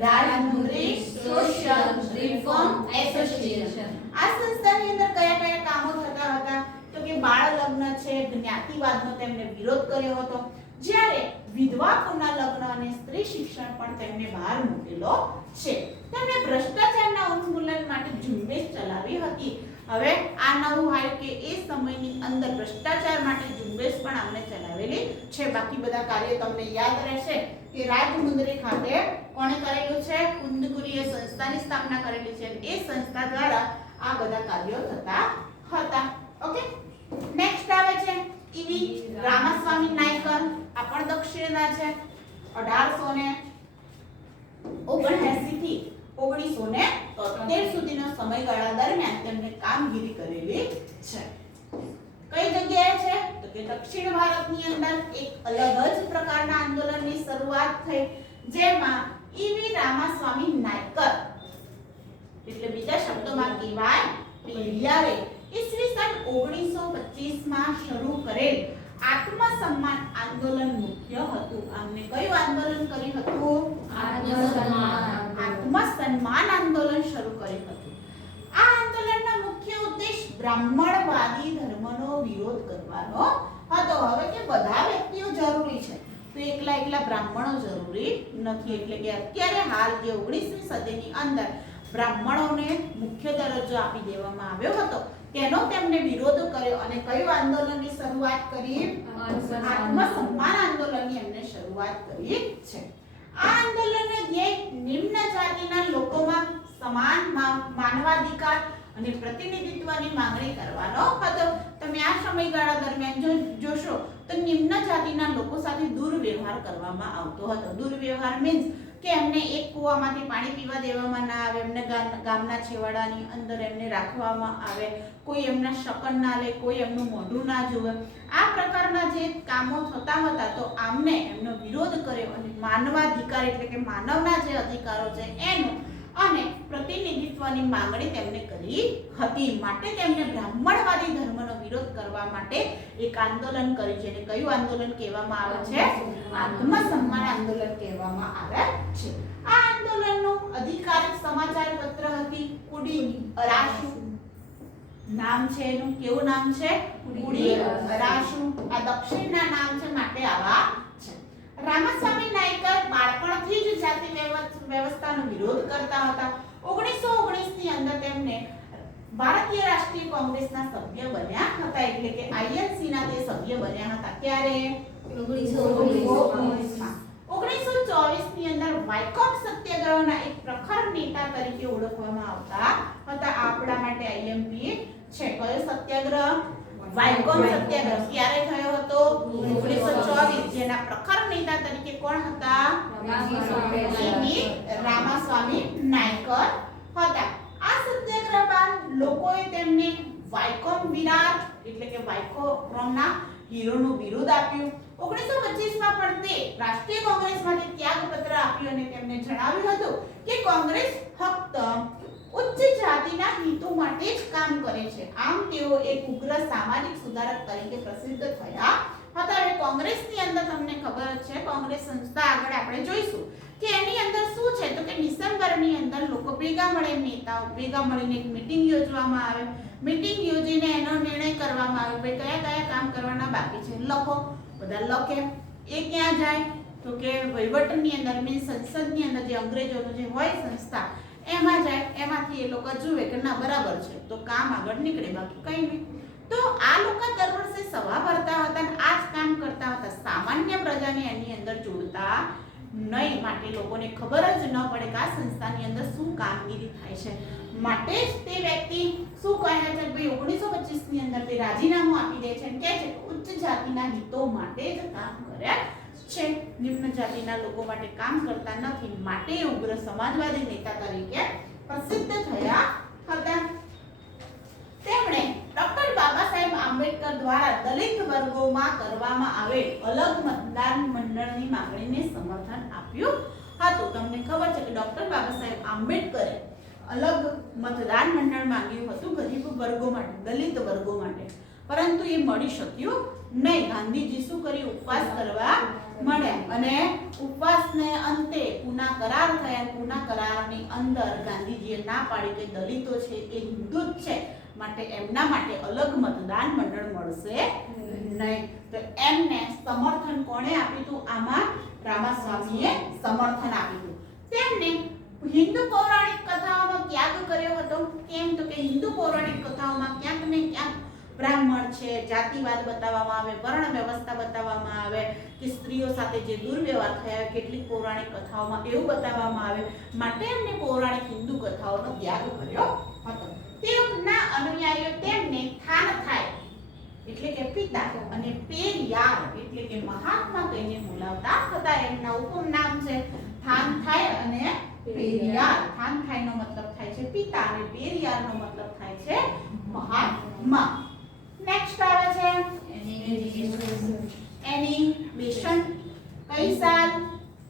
Rajahmundry social reform association. આ સંસ્થાની અંદર કયા કયા કામો થતા હતા? તો કે બાળ લગ્ન છે, જ્ઞાતિવાદનો તેમને વિરોધ કર્યો હતો. જ્યારે વિધવા પુનઃ લગ્ન અને સ્ત્રી શિક્ષણ પણ તેમને બહાર મૂકેલો છે. તેમણે ભ્રષ્ટાચારના ઉન્મૂલન માટે ઝુંબેશ ચલાવી હતી. હવે આ નવું આવ્યું કે એ સમયની અંદર ભ્રષ્ટાચાર માટે ઝુંબેશ પણ આમને ચલાવેલી છે. બાકી બધા કાર્ય તમને યાદ રહેશે કે રાજમુંદ્રી ખાતે કોણે કરેલું છે? કુંદકુરીએ સંસ્થાની સ્થાપના કરેલી છે. એ સંસ્થા દ્વારા આ બધા કાર્યો થતા હતા. ઓકે. નેક્સ્ટ આવે છે ઈવી રામાસ્વામી નાયકર. આ પણ દક્ષિણના છે. 1879 થી 1973 સુધીનો સમયગાળા દરમિયાન તેમણે કામગીરી કરેલી છે. કઈ જગ્યાએ છે? તો કે દક્ષિણ ભારતની અંદર એક અલગ જ પ્રકારના આંદોલનની શરૂઆત થઈ જેમાં ઈવી રામાસ્વામી નાયકર એટલે બીજા શબ્દોમાં કહેવાય પેરિયારે ઈસવીસન 1925 માં શરૂ કરેલ આત્મસન્માન આંદોલન મુખ્ય હતું. આમને કયું આંદોલન કર્યું હતું? આત્મસન્માન આંદોલન શરૂ કર્યું હતું. આ આંદોલનનો મુખ્ય ઉદ્દેશ બ્રાહ્મણવાદી ધર્મનો વિરોધ કરવાનો હતો. હવે કે બધા વ્યક્તિઓ જરૂરી છે તો એકલા બ્રાહ્મણો જરૂરી નથી. એટલે કે અત્યારે હાલ જે 19મી સદીની અંદર બ્રાહ્મણોને મુખ્ય દરજ્જો આપી દેવામાં આવ્યો હતો તેનો તેમને વિરોધ કર્યો અને કયું આંદોલનની શરૂઆત કરી? આત્મસન્માન આંદોલનની એમને શરૂઆત કરી છે. આ આંદોલનનો ધ્યેય નિમ્ન જાતિના લોકોમાં સમાન માનવાધિકાર અને પ્રતિનિધિત્વની માંગણી કરવાનો હતો. તમે આ સમયગાળા દરમિયાન જોશો તો નિમ્ન જાતિના લોકો સાથે દુર્વ્યવહાર કરવામાં આવતો હતો. દુર્વ્યવહાર મીન્સ કે એમને એક કૂવામાંથી પાણી પીવા દેવામાં ના આવે, એમને ગામના છેવાડાની અંદર એમને રાખવામાં આવે, કોઈ એમના શકન ના લે, કોઈ એમનું મોઢું ના જુએ. આ પ્રકારના જે કામો થતા હતા તો આમને એમનો વિરોધ કર્યો અને માનવાધિકાર એટલે કે માનવના જે અધિકારો છે એનો અને પ્રતિનિધિત્વની માંગણી તેમને કરી હતી. માટે તેમને બ્રાહ્મણવાદી ધર્મનો વિરોધ કરવા માટે એક આંદોલન કર્યું છે. અને કયું આંદોલન કહેવામાં આવે છે? આત્મસન્માન આંદોલન કહેવામાં આવે છે. આ આંદોલનનું અધિકારિક સમાચાર પત્ર હતી કુડી અરાશુ. નામ છે એનું, કેવું નામ છે? કુડી અરાશુ. આ દક્ષિણના નામ છે માટે આવા છે. રામાસ્વામી નાયકર બાળપણથી જ જાતિ વ્યવસ્થાનો વિરોધ કરતા હતા. 1919 ની અંદર તેમને ભારતીય રાષ્ટ્રીય કોંગ્રેસના સભ્ય બન્યા હતા, એટલે કે આઈએનસી ના તે સભ્ય બન્યા હતા. ક્યારે? 1919 માં. 1924 ની અંદર વાયકોમ સત્યાગ્રહના એક પ્રખર નેતા તરીકે ઓળખવામાં આવતા હતા. આપણા માટે આઈએમપી છે. કયો સત્યાગ્રહ? વાયકોમ સત્યાગ્રહ. ક્યારે થયો હતો? 1924. જેના પ્રખર નેતા તરીકે કોણ હતા? રામાસ્વામી નાયકર હતા. આ સત્યાગ્રહ બાદ લોકોએ તેમને વાયકોમ વિરાર એટલે કે વાયકોમના હીરોનું બિરુદ આપ્યું. 1925 માં પણ તે રાષ્ટ્રીય કોંગ્રેસમાંથી ત્યાગપત્ર આપ્યું અને તેમને જણાવ્યું હતું કે કોંગ્રેસ ફક્ત ઉચ્ચ જાતિના હિતો માટે જ કામ કરે છે. આમ તેઓ એક ઉગ્ર સામાજિક સુધારક તરીકે પ્રસિદ્ધ થયા હતા. હવે કોંગ્રેસની અંદર તમને ખબર છે, કોંગ્રેસ સંસ્થા આગળ આપણે જોઈશું કે એની અંદર શું છે તો કે ડિસેમ્બરની અંદર લોકો ભેગા મળે, નેતાઓ ભેગા મળીને એક મીટિંગ યોજવામાં આવે. મીટિંગ યોજીને એનો નિર્ણય કરવામાં આવે કે કયા કયા કામ કરવાના બાકી છે. લખો, બધા લખે. એ ક્યાં જાય તો કે વહીવટની અંદર મીન્સ સંસદની અંદર જે અંગ્રેજોનું જે હોય સંસ્થા એમાં જાય. એમાંથી એ લોકો જુએ કે ના બરાબર છે તો કામ આગળ નીકળે, બાકી કંઈ નહીં. તો આ લોકો દર વર્ષે સભા ભરતા હતા અને આ જ કામ કરતા હતા. સામાન્ય પ્રજાને એની અંદર જોડતા નહીં, માટે લોકોને ખબર જ ન પડે કે આ સંસ્થાની અંદર શું કામગીરી થાય છે. માટે જ તે વ્યક્તિ શું કહે છે કે ભાઈ 1925 ની અંદર તે રાજીનામું આપી દે છે અને કહે છે કે ઉચ્ચ જાતિના હિતો માટે જ કામ કરે છે, નિમ્ન જાતિના લોકો માટે કામ કરતા નથી. માટે ઉગ્ર સમાજવાદી નેતા તરીકે પ્રસિદ્ધ થયા હતા. તેમણે ડોક્ટર બાબા સાહેબ આંબેડકર દ્વારા દલિત વર્ગોમાં કરવામાં આવેલ અલગ મતદાન મંડળની માંગણીને સમર્થન આપ્યું હતું. તમને ખબર છે કે ડોક્ટર બાબા સાહેબ આંબેડકરે અલગ મતદાન મંડળ માંગ્યું હતું ગરીબ વર્ગો માટે, દલિત વર્ગો માટે, પરંતુ એ મળી શક્યું નહીં. ગાંધીજી શું કર્યું? ઉપવાસ કરવા મળ્યા અને ઉપવાસને અંતે પુના કરાર થયા. પુના કરારની અંદર ગાંધીજીએ ના પાડી કે દલિતો છે એ હિન્દુ જ છે, માટે એમના માટે અલગ મતદાન મંડળ મળશે નહીં. તો એમને સમર્થન કોણે આપ્યું હતું? આમાં રામાસ્વામીએ સમર્થન આપ્યું હતું. તેમને હિન્દુ પૌરાણિક કથાઓનો ત્યાગ કર્યો હતો. કેમ તો કે હિન્દુ પૌરાણિક કથાઓમાં ક્યાંક ને ક્યાંક બ્રાહ્મણ છે, જાતિવાદ બતાવવામાં આવે, વર્ણ વ્યવસ્થા બતાવવામાં આવે કે સ્ત્રીઓ સાથે જે દુર્વ્યવહાર થયા કેટલીક પૌરાણિક કથાઓમાં એવું બતાવવામાં આવે. માટે એમને પૌરાણિક હિન્દુ કથાઓનો ત્યાગ કર્યો હતો. તેમના અનુયાયીઓ તેમને થાન થાય એટલે કે પિતા અને પેરિયાર એટલે કે મહાત્મા કહીને બોલાવતા હતા. એમના ઉપનામ છે થાન થાય અને પેરિયાર. થાન થાય નો મતલબ થાય છે પિતા અને પેરિયાર નો મતલબ થાય છે મહાત્મા. નેક્સ્ટ આવે છે એની બેસન્ટ. કઈ સાલ?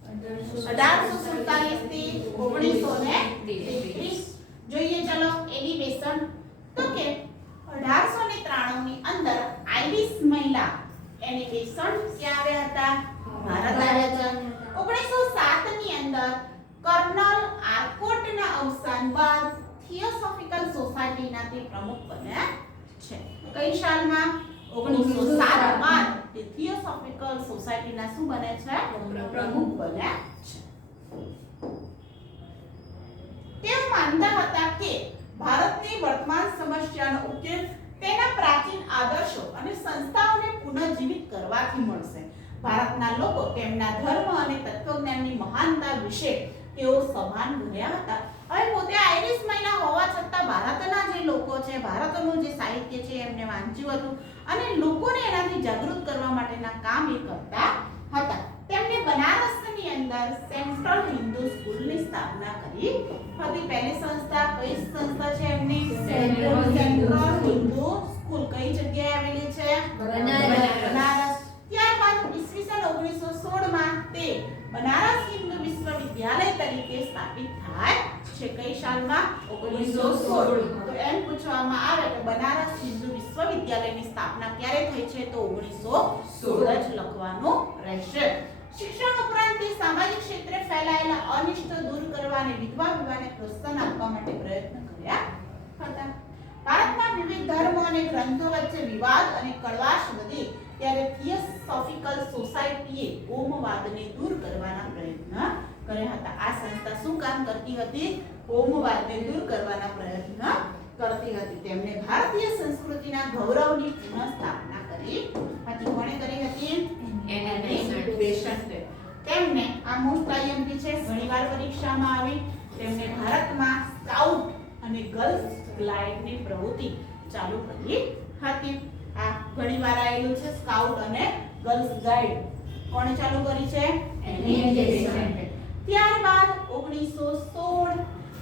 1847 થી 1933. જોઈએ ચલો એની બેસન્ટ તો કે 1893 ની અંદર આઈરિશ મહિલા એની બેસન્ટ ક્યાં આવ્યા હતા? ભારત આવ્યા હતા. 1907 ની અંદર કર્નલ આર્કોટના અવસાન બાદ થિયોસોફિકલ સોસાયટીના તે પ્રમુખ બન્યા છે. કઈ સાલમાં? 1907 માં તે થિયોસોફિકલ સોસાયટીના શું બને છે? પ્રમુખ બન્યા છે. તેઓ માનતા હતા કે ભારતની વર્તમાન સમસ્યાનો ઉકેલ તેના પ્રાચીન આદર્શો અને સંસ્થાઓને પુનઃજીવિત કરવાથી મળશે. ભારતના લોકો તેમના ધર્મ અને તત્વજ્ઞાનની મહાનતા વિશે તેઓ સભાન ભર્યા હતા. હવે પોતે આયરિશ મહિલા હોવા છતાં ભારતના જે લોકો છે, ભારતનું જે સાહિત્ય છે એમને વાંચ્યું હતું અને લોકોને એનાથી જાગૃત કરવા માટેના કામ એ કરતા હતા. તેમણે બનારસની અંદર સેન્ટ્રલ હિન્દુ સ્કૂલની સ્થાપના કરી હતી. પહેલી સંસ્થા કઈ સંસ્થા છે એમની? Central Hindu school. કઈ જગ્યાએ આવેલી છે? બનારસ. ત્યારબાદ ઈસવીસન 1916 માં તે બનારસ હિન્દુ વિશ્વવિદ્યાલય તરીકે સ્થાપિત થાય છે. કઈ સાલમાં? 1916. તો એમ પૂછવામાં આવે કે બનારસ હિન્દુ વિશ્વવિદ્યાલયની સ્થાપના ક્યારે થઈ છે? તો 1916 જ લખવાનું રહેશે. શિક્ષણ ઉપરાંત તે સામાજિક ક્ષેત્રે ફેલાયેલા અનિષ્ટ દૂર કરવા અને વિધવા વિવાહને પ્રોત્સાહન આપવા માટે પ્રયત્ન કર્યા હતા. ભારતમાં વિવિધ ધર્મો અને ગ્રંથો વચ્ચે વિવાદ અને કળવાશ વધી ત્યારે થિયોસોફિકલ સોસાયટીએ કોમવાદને દૂર કરવાના પ્રયત્ન કર્યા હતા. આ સંસ્થા શું કામ કરતી હતી? કોમવાદને દૂર કરવાના પ્રયત્ન કરતી હતી. તેમણે ભારતીય સંસ્કૃતિના ગૌરવની પુનઃસ્થાપના કરી હતી. કોણે કરી હતી? એની બેસન્ટ. તેમને આ મોસ્ટ આઈએમપી છે, ઘણીવાર પરીક્ષામાં આવી. તેમણે ભારતમાં સ્કાઉટ અને ગર્લ્સ ગાઈડની પ્રવૃત્તિ ચાલુ કરી હતી. આ ઘણીવાર આવેલું છે, સ્કાઉટ અને ગર્લ્સ ગાઈડ. કોણે ચાલુ કરી છે? એની બેસન્ટ. ત્યારબાદ 1916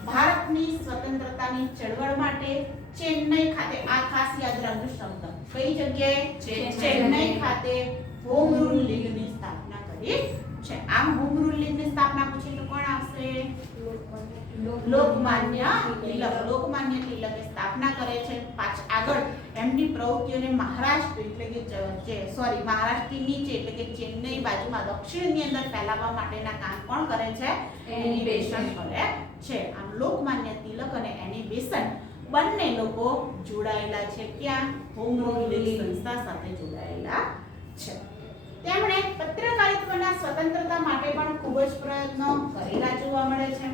ભારતની સ્વતંત્રતાની ચળવળ માટે ચેન્નઈ ખાતે, આ ખાસ યાદ રાખજો શબ્દ, કઈ જગ્યાએ? ચેન્નઈ ખાતે હોમ રૂલ લીગની સ્થાપના કરી છે. આમ હોમ રૂલ લીગની સ્થાપના પૂછે તો કોણ આવશે? લોકમાન્ય તિલક. લોકમાન્ય તિલકે સ્થાપના કરે છે. આગળ એમની પ્રવૃત્તિઓને મહારાષ્ટ્ર એટલે કે મહારાષ્ટ્રની નીચે એટલે કે ચેન્નઈ બાજુમાં દક્ષિણની અંદર ફેલાવવા માટેના કામ કોણ કરે છે? એની બેસન્ટ કરે છે. આમ લોકમાન્ય તિલક અને એની બેસન્ટ બંને લોકો જોડાયેલા છે. ક્યાં? હોમ રૂલ લીગ સંસ્થા સાથે જોડાયેલા છે. તેમણે પત્રકારિત્વના સ્વતંત્રતા માટે પણ ખૂબ જ પ્રયત્નો કરેલા જોવા મળે છે.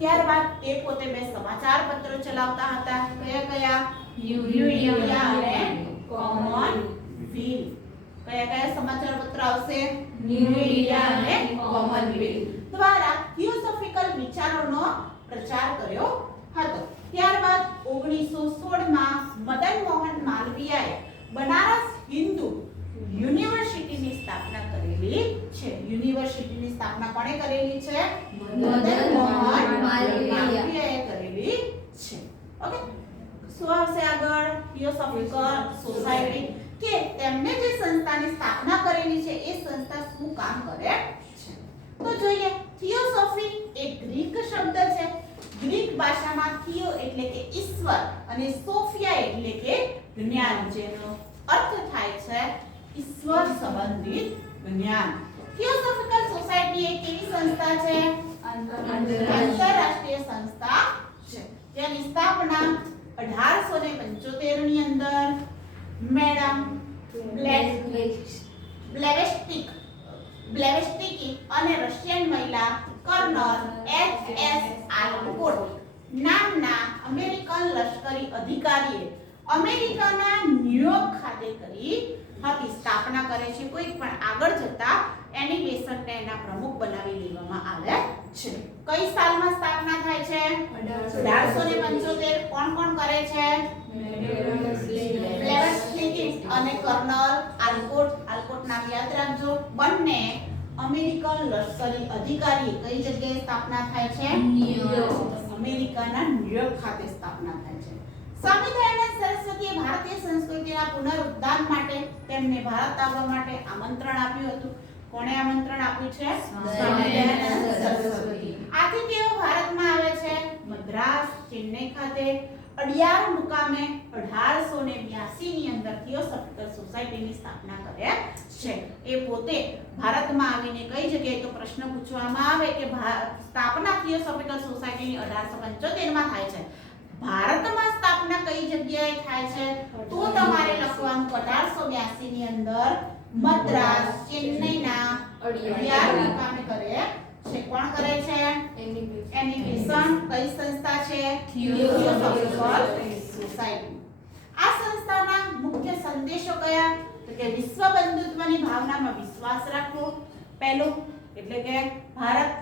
ત્યારબાદ તે પોતે બે સમાચાર પત્રો ચલાવતા હતા. કયા કયા? ન્યૂ ઇન્ડિયા અને કોમનવેલ્થ. કયા કયા સમાચાર પત્ર આવશે? ન્યૂ ઇન્ડિયા અને કોમનવેલ્થ દ્વારા થિયોસોફિકલ વિચારોનો પ્રચાર કર્યો હતો. ત્યારબાદ 1916 માં મદન મોહન માલવીયાએ બનારસ હિન્દુ યુનિવર્સિટીની સ્થાપના કરેલી છે. યુનિવર્સિટીની સ્થાપના કોણે કરેલી છે? મદન મોહન માલવીયાએ કરેલી છે. ઓકે, શું આવશે આગળ? Theosophical society. કે તેમને જે સંસ્થાની સ્થાપના કરેલી છે એ સંસ્થા શું કામ કરે છે? તો જોઈએ. થિયોસોફી એક ગ્રીક શબ્દ છે. ગ્રીક ભાષામાં થિયો એટલે કે ઈશ્વર અને સોફિયા એટલે કે જ્ઞાન, જેનો અર્થ થાય છે ઈશ્વર સંબંધિત જ્ઞાન. થિયોસોફિકલ સોસાયટી એક કેવી સંસ્થા છે? આંતરરાષ્ટ્રીય સંસ્થા છે. તેની સ્થાપના 1875 ની અંદર મેડમ બ્લેવેસ્ટિકી અને રશિયન મહિલા કર્નલ એચ.એસ. આલ્કોટ નામના અમેરિકન લશ્કરી અધિકારીએ અમેરિકાના ન્યુયોર્ક ખાતે કરી હતી. સ્થાપના કરે છે. કોઈ પણ આગળ જતા એની બેસન્ટને એના પ્રમુખ બનાવી લેવામાં આવે છે. કઈ સાલમાં સ્થાપના થાય છે? 1875. કોણ કોણ કરે છે? બ્લેવેસ્ટિકી અને કર્નલ આલ્કોટ. આલ્કોટ નામ યાદ રાખજો. બંને અમેરિકન લશ્કરી અધિકારી. કઈ જગ્યાએ સ્થાપના થાય છે? ન્યુયોર્ક. અમેરિકાના ન્યુયોર્ક ખાતે સ્થાપના થાય છે. સ્વામી દયાનંદ સરસ્વતીએ ભારતીય સંસ્કૃતિના પુનરુદ્ધાર માટે તેમને ભારત આવવા માટે આમંત્રણ આપ્યું હતું. કોણે આમંત્રણ આપ્યું છે? સ્વામી દયાનંદ સરસ્વતી. આથી તેઓ ભારતમાં આવે છે. મદ્રાસ, ચેન્નઈ ખાતે અડિયાર મુકામે 1882 ની અંદર થિયોસોફિકલ સોસાયટીની સ્થાપના કરે છે. એ પોતે ભારતમાં આવીને કઈ જગ્યાએ, તો પ્રશ્ન પૂછવામાં આવે કે સ્થાપના થિયોસોફિકલ સોસાયટીની 1875 માં થાય છે. ભારતમાં સ્થાપના કઈ જગ્યાએ થાય છે? તો તમારે લખવાનું 1882 ની અંદર મદ્રાસ, ચેન્નઈના અડિયાર મુકામે કરે છે. કોણ કરે છે? એની બેસન્ટ. કઈ સંસ્થા છે? Theosophical society. આ સંસ્થાના મુખ્ય સંદેશો કયા? તો કે વિશ્વ બંધુત્વની ભાવનામાં વિશ્વાસ રાખવો પહેલું, એટલે કે ભારત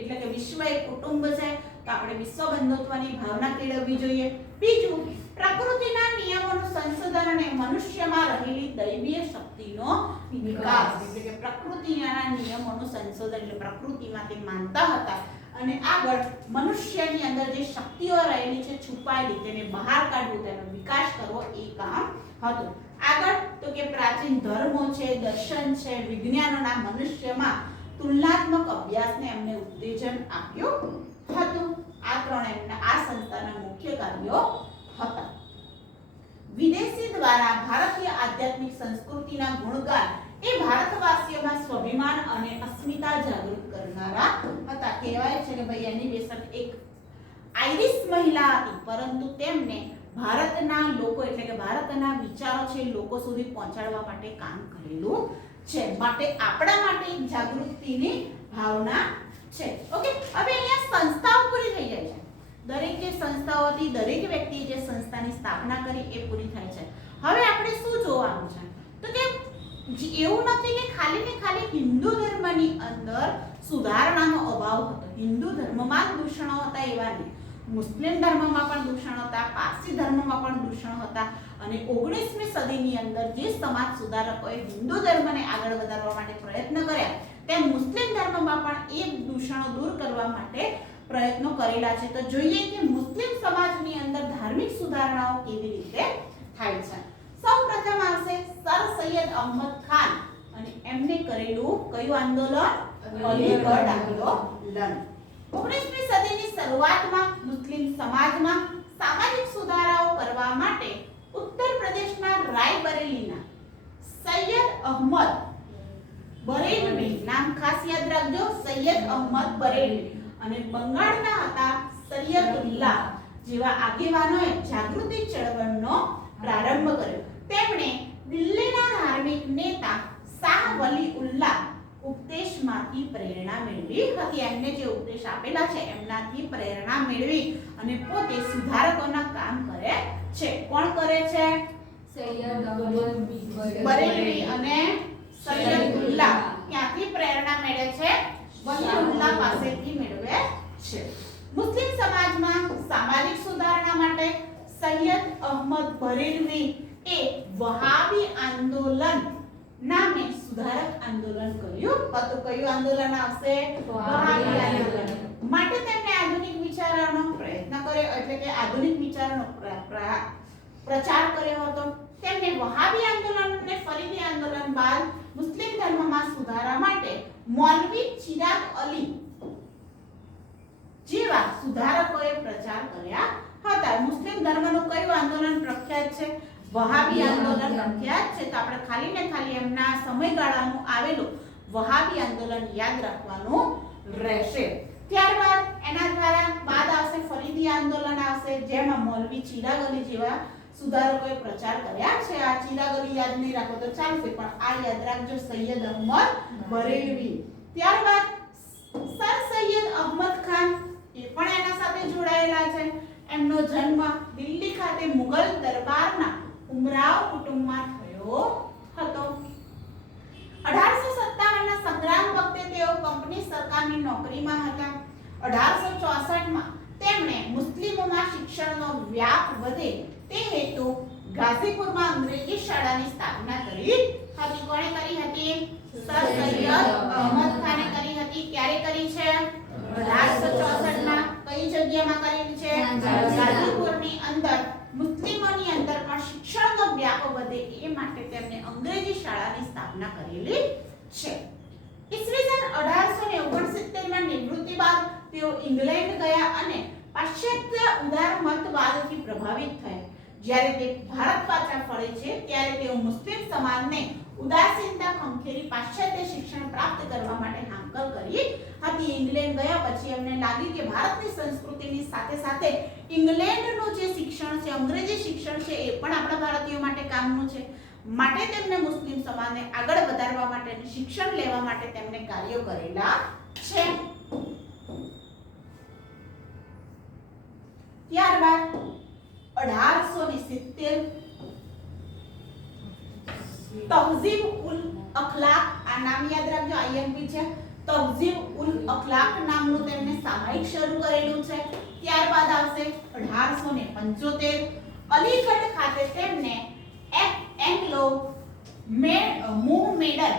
એટલે કે વિશ્વ એક કુટુંબ છે તો આપણે વિશ્વ બંધુત્વની ભાવના કેળવવી જોઈએ. બીજું, પ્રકૃતિના નિયમોનું સંશોધન અને મનુષ્યમાં રહેલી દૈવીય શક્તિનો વિકાસ. એટલે કે પ્રકૃતિના નિયમોનું સંશોધન એટલે પ્રકૃતિમાં તે માનતા હતા અને આગળ મનુષ્યની અંદર જે શક્તિઓ રહેલી છે છુપાયેલી તેને બહાર કાઢવું, તેનો વિકાસ કરવો એ કામ હતું. આગળ તો કે પ્રાચીન ધર્મો છે, દર્શન છે, વિજ્ઞાનોના મનુષ્યમાં તુલનાત્મક અભ્યાસને એમને ઉત્તેજન આપ્યું હતું. આ ત્રણ એમના આ સંસ્થાના મુખ્ય કાર્યો હતા. વિદેશી દ્વારા ભારતીય આધ્યાત્મિક સંસ્કૃતિના ગુણગાન એ ભારતવાસીઓમાં સ્વાભિમાન અને અસ્મિતા જાગૃત કરનારા હતા. કહેવાય છે કે ભાઈ એની બેસટ એક આઇરિશ મહિલા હતી પરંતુ તેમને ભારતના લોકો એટલે કે ભારતના વિચારો છે લોકો સુધી પહોંચાડવા માટે કામ કરેલું છે. માટે આપણા માટે એક જાગૃતિની ભાવના છે. ઓકે, હવે અહીંયા સંસ્થાઓ પૂરી થઈ જાય છે. દરેક જે સંસ્થાઓ હતી, દરેક વ્યક્તિએ જે સંસ્થાની સ્થાપના કરી એ પૂરી થાય છે. હવે આપણે શું જોવાનું છે તો કે એવું નથી કે ખાલી ને ખાલી હિન્દુ ધર્મની અંદર સુધારણાનો અભાવ હતો. હિન્દુ ધર્મમાં જ દૂષણો હતા એવા નહીં. મુસ્લિમ ધર્મમાં પણ દૂષણ હતા, પારસી ધર્મમાં પણ દૂષણ હતા અને 19મી સદીની અંદર જે સમાજ સુધારકોએ હિન્દુ ધર્મને આગળ વધારવા માટે પ્રયત્ન કર્યા તેમ મુસ્લિમ ધર્મમાં પણ એ દૂષણો દૂર કરવા માટે પ્રયત્નો કરેલા છે. તો જોઈએ કે મુસ્લિમ સમાજની અંદર ધાર્મિક સુધારણાઓ કેવી રીતે થાય છે. સૌપ્રથમ આવશે સર સૈયદ અહમદ ખાન અને એમને કરેલું કયું આંદોલન? અલીગઢ આંદોલન. 19મી સદીની શરૂઆતમાં મુસ્લિમ સમાજમાં સામાજિક સુધારાઓ કરવા માટે ઉત્તર પ્રદેશના રાયબરેલીના સૈયદ અહમદ બરેલવી, નામ ખાસ યાદ રાખજો, સૈયદ અહમદ બરેલવી અને બંગાળના હતા સૈયદુલ્લાહ જેવા આગેવાનોએ જાગૃતિ ચળવળનો પ્રારંભ કર્યો. તેમણે દિલ્હીના ધાર્મિક નેતા શાહ વલીઉલ્લાહ ઉપદેશમાંથી પ્રેરણા મેળવી હતી. એમને જે ઉપદેશ આપેલા છે એમનાથી પ્રેરણા મેળવી અને પોતે સુધારકોના કામ કરે છે. કોણ કરે છે? સૈયદ અહમદ બરેલવી અને સૈયદુલ્લાહ. ક્યાંથી પ્રેરણા મેળવે છે? વલીઉલ્લાહ પાસેથી મેળવે છે. મુસ્લિમ સમાજમાં સામાજિક સુધારણા માટે સૈયદ અહમદ બરેલવી એ વહાબી આંદોલન નામે સુધારક આંદોલન કર્યું હતું. કયું આંદોલન આવશે? વહાબી આંદોલન. માટે તેમણે આધુનિક વિચારોનો પ્રયત્ન કર્યો એટલે કે આધુનિક વિચારોનો પ્રચાર કર્યો હતો. તેમણે વહાબી આંદોલનને ફરીથી આંદોલન બાદ મુસ્લિમ ધર્મમાં સુધારા માટે મૌલવી ચિરાગ અલી જેવા સુધારકોએ પ્રચાર કર્યા હતા. મુસ્લિમ ધર્મનું કયું આંદોલન પ્રખ્યાત છે? વહાબી આંદોલન પ્રખ્યાત છે. તો આપણે ખાલી ને ખાલી એમના સમયગાળાનું આવેલું વહાબી આંદોલન યાદ રાખવાનું રહેશે. ત્યારબાદ એના દ્વારા બાદ આવશે ફરીદી આંદોલન આવશે જેમાં મૌલવી ચિરાગ અલી જેવા સુધારકોએ પ્રચાર કર્યા છે. આ ચિરાગ અલી યાદ નહીં રાખો તો ચાલશે પણ આ યાદ રાખજો, સૈયદ અહમદ બરેલવી. ત્યારબાદ સર સૈયદ અહમદ ખાન એ પણ એના સાથે જોડાયેલા છે. એમનો જન્મ દિલ્હી ખાતે મુગલ દરબારના ઉમરાવ કુટુંબમાં થયો હતો. 1857 ના સંગ્રામ વખતે તેઓ કંપની સરકારની નોકરીમાં હતા. 1864 માં તેમણે મુસ્લિમોમાં શિક્ષણનો વ્યાપ વધે તે હેતુ ગાઝીપુરમાં અંગ્રેજી શાળાની સ્થાપના કરી હતી. કોણે કરી હતી? સર સૈયદ અહમદ ખાને કરી હતી. ક્યારે કરી છે? 1864 માં. કઈ જગ્યામાં કરેલી છે? ગાઝીપુરની અંદર. મુસ્લિમોની અંદર પણ શિક્ષણનો વ્યાપ વધે એ માટે તેમણે અંગ્રેજી શાળાની સ્થાપના કરેલી છે. ઈસવીસન 1869 માં નિવૃત્તિ બાદ તેઓ ઇંગ્લેન્ડ ગયા અને પાશ્ચાત્ય ઉદારમતવાદથી પ્રભાવિત થયા. જ્યારે તે ભારત પાછા ફરે છે ત્યારે તેઓ મુસ્લિમ સમાજને ઉદાસીનતા ખંખેરી પાશ્ચાત્ય શિક્ષણ પ્રાપ્ત કરવા માટે હાંકલ કરી હતી. ઇંગ્લેન્ડ ગયા પછી એમને લાગ્યું કે ભારતની સંસ્કૃતિની સાથે સાથે ઇંગ્લેન્ડનું જે શિક્ષણ છે, અંગ્રેજી શિક્ષણ છે એ પણ આપણા ભારતીયો માટે કામનું છે. માટે તેમને મુસ્લિમ સમાજને આગળ વધારવા માટે અને શિક્ષણ લેવા માટે તેમને કાર્યો કરેલા છે. ત્યારબાદ 1870 તહઝીબ ઉલ અખલાક, આ નામ યાદ રાખજો, આઈએમપી છે. તહઝીબ ઉલ અખલાક નામનું તેમણે સામયિક શરૂ કરેલું છે. ત્યારબાદ આવશે 1875 અલીગઢ ખાતે તેમને એંગ્લો મુહમ્મદન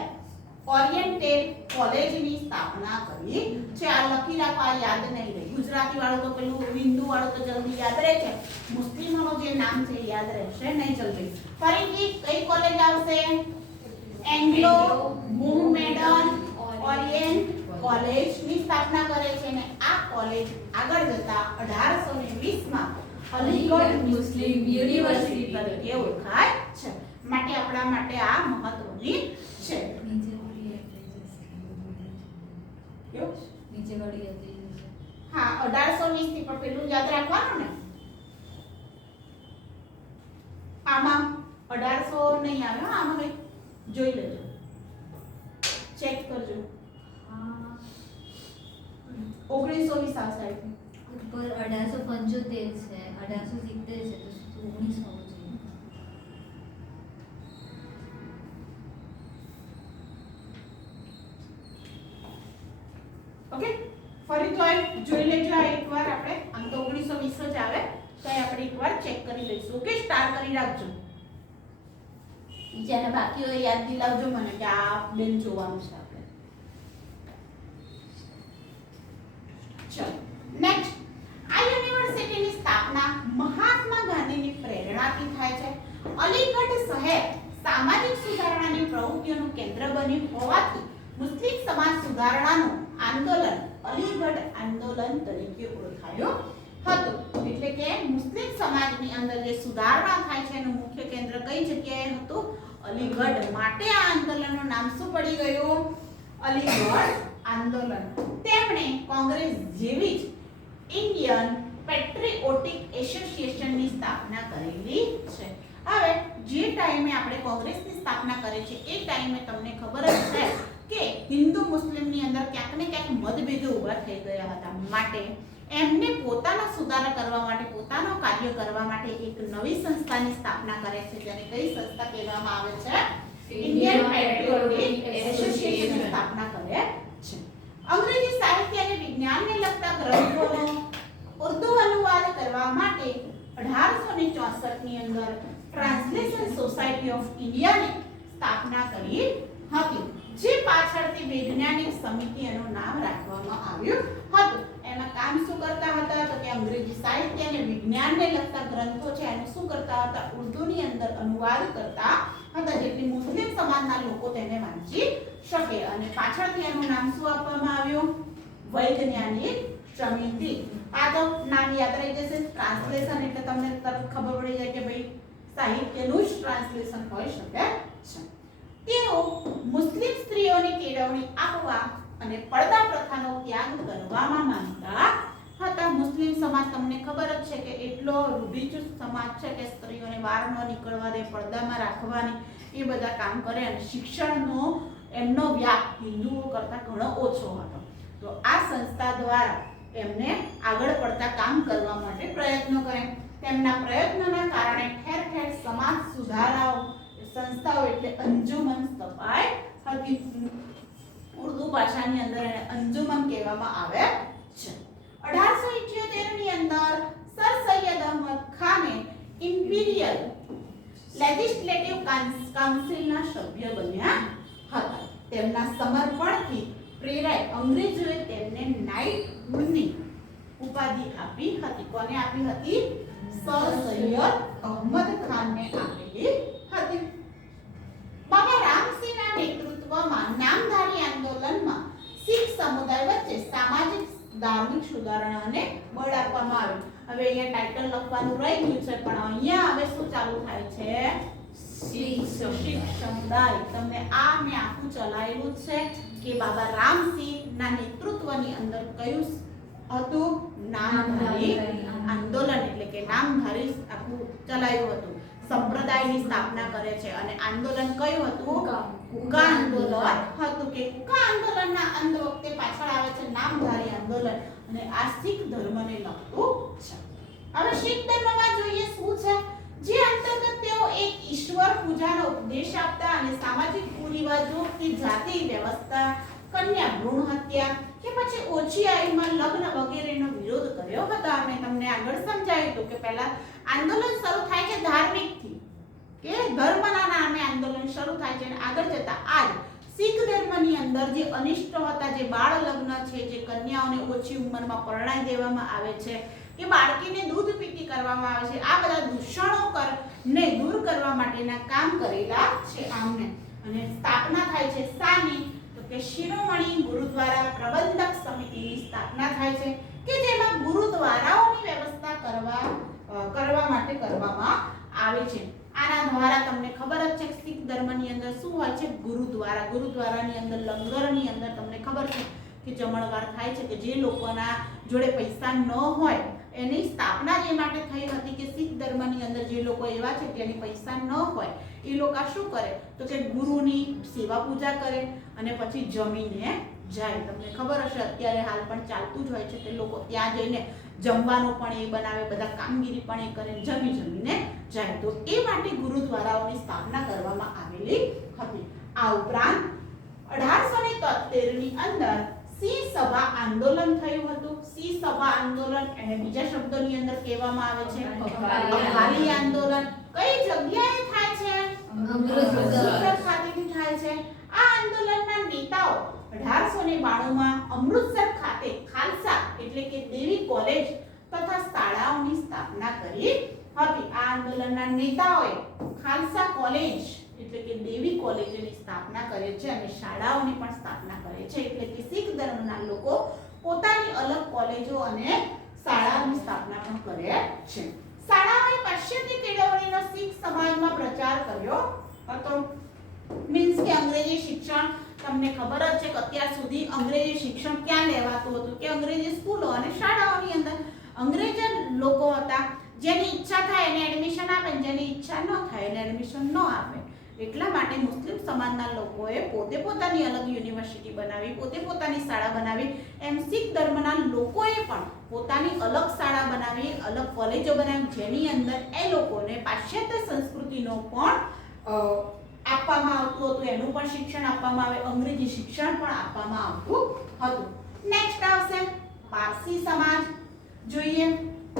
ઓરિએન્ટલ કોલેજની સ્થાપના કરી છે. આ લખી રાખો, આ યાદ નહીં રહે. ગુજરાતી વાળો તો પેલું હિન્દુ વાળો તો જલ્દી યાદ રહે છે, મુસ્લિમોનો જે નામ છે એ યાદ રહેશે નહીં જલ્દી. ફરીથી કઈ કોલેજ આવશે? એંગ્લો મુહમ્મદન ઓરિએન્ટ કોલેજની સ્થાપના કરે છે અને આ કોલેજ આગળ જતા 1820 માં અલીગઢ મુસ્લિમ યુનિવર્સિટી તરીકે ઓળખાય છે. માટે આપણા માટે આ મહત્વની છે. હા, 1820 થી પણ પેલું યાદ રાખવાનું ને. આમાં 1800 નહીં આવે, હા, આમાં કઈ જોઈ લેજો, ચેક કરજો. 1920 આવશે. ઉપર 1875 છે, 1870 છે, તો 19 હોવું જોઈએ. ઓકે, ફરી તો જોઈ લેજો આ એકવાર. આપણે આમ તો 1920 જ આવે, તો આપણે એકવાર ચેક કરી લઈશું. ઓકે, સ્ટાર કરી રાખજો. જેને બાકી હોય યાદ દિલાવજો મને કે આ બેન જોવાનું છે આપણે. ચલો નેક્સ્ટ, આ યુનિવર્સિટીની સ્થાપના મહાત્મા ગાંધીની પ્રેરણાથી થાય છે. અલીગઢ શહેર સામાજિક સુધારણાની પ્રવૃત્તિઓનું કેન્દ્ર બન્યું હોવાથી મુસ્લિમ સમાજ સુધારણાનું આંદોલન અલીગઢ આંદોલન તરીકે ઓળખાયું હતું. એટલે કે મુસ્લિમ સમાજની અંદર જે સુધારણા થાય છે એનું મુખ્ય કેન્દ્ર કઈ જગ્યાએ હતું? અલીગઢ. માટે આ આંદોલનનું નામ શું પડી ગયું? અલીગઢ આંદોલન. તેમણે કોંગ્રેસ જેવી જ ઇન્ડિયન પેટ્રિયોટિક એસોસિએશનની સ્થાપના કરેલી છે. હવે જે ટાઈમે આપણે કોંગ્રેસની સ્થાપના કરી છે એ ટાઈમે તમને ખબર જ છે કે હિન્દુ મુસ્લિમની અંદર ક્યાંક ને ક્યાંક મતભેદો ઊભા થઈ ગયા હતા. માટે એમને પોતાના સુધારા કરવા માટે, પોતાનો કાર્ય કરવા માટે એક નવી સંસ્થાની સ્થાપના કરે છે, જેને કઈ સંસ્થા કહેવામાં આવે છે? ઇન્ડિયન પેટ્રિયોટિક એસોસિએશનની સ્થાપના કરે છે. અંગ્રેજી સાહિત્ય અને વિજ્ઞાનને લગતા ગ્રંથોનો ઉર્દુ અનુવાદ કરવા માટે 1864 ની અંદર ટ્રાન્સલેશન સોસાયટી ઓફ ઇન્ડિયાની સ્થાપના કરી હતી, જે પાછળથી વૈજ્ઞાનિક સમિતિ એનું નામ રાખવામાં આવ્યું હતું. એમાં કામ શું કરતા હતા? તો કે અંગ્રેજી સાહિત્ય અને વિજ્ઞાનને લગતા ગ્રંથો છે એનું શું કરતા હતા? ઉર્દુની અંદર અનુવાદ કરતા હતા, જેથી મુસ્લિમ સમાજના લોકો તેને વાંચી શકે. અને પાછળથી એનું નામ શું આપવામાં આવ્યું? વૈજ્ઞાનિક સમિતિ. આ તો નામ યાદ રહી જશે. ટ્રાન્સલેશન એટલે તમને તરત ખબર પડી જાય કે ભાઈ સાહિત્યનું જ ટ્રાન્સલેશન હોઈ શકે છે. તેઓ મુસ્લિમ સ્ત્રીઓને કેળવણી આપવા અને પડદા પ્રથાનો ત્યાગ કરવામાં માંગતા હતા. મુસ્લિમ સમાજ તમને ખબર જ છે કે એટલો રૂઢિચુસ્ત સમાજ છે કે સ્ત્રીઓને બહાર ન નીકળવા દે, પડદામાં રાખવાની, એ બધા કામ કરે. અને શિક્ષણનો એમનો વ્યાપ હિન્દુઓ કરતાં ઘણો ઓછો હતો. તો આ સંસ્થા દ્વારા એમને આગળ પડતા કામ કરવા માટે પ્રયત્નો કર્યા. તેમના પ્રયત્નોના કારણે ઠેર ઠેર સમાજ સુધારાઓ સંસ્થાઓ એટલે અંજુમન સ્થપાઈ હતી. ઉર્દુ ભાષાની અંદર એને અંજુમન કહેવામાં આવે છે. 1878 ની અંદર સર સૈયદ અહમદ ખાને ઇમ્પિરિયલ લેજિસ્લેટિવ કાઉન્સિલના સભ્ય બન્યા હતા. તેમના સમર્પણથી પ્રેરાય અંગ્રેજોએ તેમને નાઇટહુડની ઉપાધિ આપી હતી. કોને આપી હતી? સર સૈયદ અહમદ ખાનને આપેલી હતી. બાબા રામસિંહના નેતૃત્વમાં નામધારી આંદોલનમાં શીખ સમુદાય વચ્ચે સામાજિક ધાર્મિક સુધારણાને બળ આપવામાં આવ્યું. હવે અહીંયા ટાઇટલ લખવાનું રહી ગયું છે, પણ અહીંયા હવે શું ચાલુ થાય છે? શીખ સમુદાય. તમને આ મેં આખું ચલાવેલું છે કે બાબા રામસિંહના નેતૃત્વની અંદર કયું હતું? નામધારી આંદોલન. એટલે કે નામધારી આખું ચલાવ્યું હતું. સંપ્રદાયની સ્થાપના કરે છે. અને આંદોલન કયું હતું? કુકા આંદોલન હતું. કે કુકા આંદોલનના અંત વખતે પાછળ આવે છે નામધારી આંદોલન, અને આ શીખ ધર્મને લગતું છે. હવે શીખ ધર્મમાં જોઈએ શું છે, જે અંતર્ગત તેઓ એક ઈશ્વર પૂજાનો ઉપદેશ આપતા અને સામાજિક કુરિવાજોથી જાતિ વ્યવસ્થા કન્યા ભ્રૂણ હત્યા કે પછી ઓછી આયુમાં લગ્ન વગેરેનો વિરોધ કર્યો હતો. અમે તમને આગળ સમજાવ્યું હતું કે પહેલા આંદોલન શરૂ થાય છે ધાર્મિકથી, કે ધર્મના નામે આંદોલન શરૂ થાય છે અને આગળ જતા આજ શીખ ધર્મની અંદર જે અનિષ્ટો હતા, જે બાળ લગ્ન છે, જે કન્યાઓને ઓછી ઉંમરમાં પરણાઈ દેવામાં આવે છે, કે બાળકીને દૂધ પીતી કરવામાં આવે છે, આ બધા દૂષણો ને દૂર કરવા માટેના કામ કરેલા છે આમને. અને સ્થાપના થાય છે શાની? તો કે શિરોમણી ગુરુદ્વારા પ્રબંધક સમિતિની સ્થાપના થાય છે, કે જેમાં ગુરુદ્વારાઓની વ્યવસ્થા કરવા માટે કરવામાં આવે છે. આના દ્વારા તમને ખબર જ છે કે શીખ ધર્મની અંદર શું હોય છે? ગુરુદ્વારાની અંદર લંગરની અંદર તમને ખબર છે કે જમણવાર થાય છે, કે જે લોકોના જોડે પૈસા ન હોય એની સ્થાપના જે માટે થઈ હતી કે શીખ ધર્મની અંદર જે લોકો એવા છે કે જેની પૈસા ન હોય એ લોકો શું કરે? તો કે ગુરુની સેવા પૂજા કરે અને પછી જમીને જાય. તમને ખબર હશે અત્યારે હાલ પણ ચાલતું જ હોય છે કે લોકો ત્યાં જઈને જમવાનું પણ એ બનાવે, બધા કામગીરી પણ એ કરે, જમીને જાય. તો એ માટે ગુરુદ્વારાઓની સ્થાપના કરવામાં આવેલી હતી. આ ઉપરાંત 1873 ની અંદર સિંહ સભા આંદોલન થયું હતું. સિંહ સભા આંદોલન એને બીજા શબ્દોની અંદર કહેવામાં આવે છે અકાલી આંદોલન. કઈ જગ્યાએ થાય છે? અમૃતસર ખાતેથી થાય છે. આ આંદોલનના નેતાઓ 1892 માં અમૃતસર ખાતે ખાલસા એટલે કે દેવી કોલેજ તથા શાળાઓની સ્થાપના કરી હતી. આ આંદોલનના નેતાઓએ ખાલસા કોલેજ એટલે કે દેવી કોલેજની સ્થાપના કરે છે અને શાળાઓની પણ સ્થાપના કરે છે. એટલે કે શીખ ધર્મના લોકો પોતાની અલગ કોલેજો અને શાળાઓની સ્થાપના પણ કરે છે. શાળાઓએ પાશ્ચાત્ય કેળવણીનો શીખ સમાજમાં પ્રચાર કર્યો હતો. મીન્સ કે અંગ્રેજી શિક્ષણ, તમને ખબર જ છે કે અત્યાર સુધી અંગ્રેજી શિક્ષણ ક્યાં લેવાતું હતું? કે અંગ્રેજી સ્કૂલો અને શાળાઓની અંદર અંગ્રેજ લોકો હતા. જેની ઈચ્છા થાય એને એડમિશન આપે, જેની ઈચ્છા ન થાય એને એડમિશન ન આપે. એટલા માટે મુસ્લિમ સમાજના લોકોએ પોતે પોતાની અલગ યુનિવર્સિટી બનાવી, પોતે પોતાની શાળા બનાવી. એમ શીખ ધર્મના લોકોએ પણ પોતાની અલગ શાળા બનાવી, અલગ કોલેજો બનાવી, જેની અંદર એ લોકોને પાશ્ચાત્ય સંસ્કૃતિનો પણ આપવામાં આવતું હતું, એનું પણ શિક્ષણ આપવામાં આવે, અંગ્રેજી શિક્ષણ પણ આપવામાં આવતું હતું. નેક્સ્ટ આવશે પારસી સમાજ. જોઈએ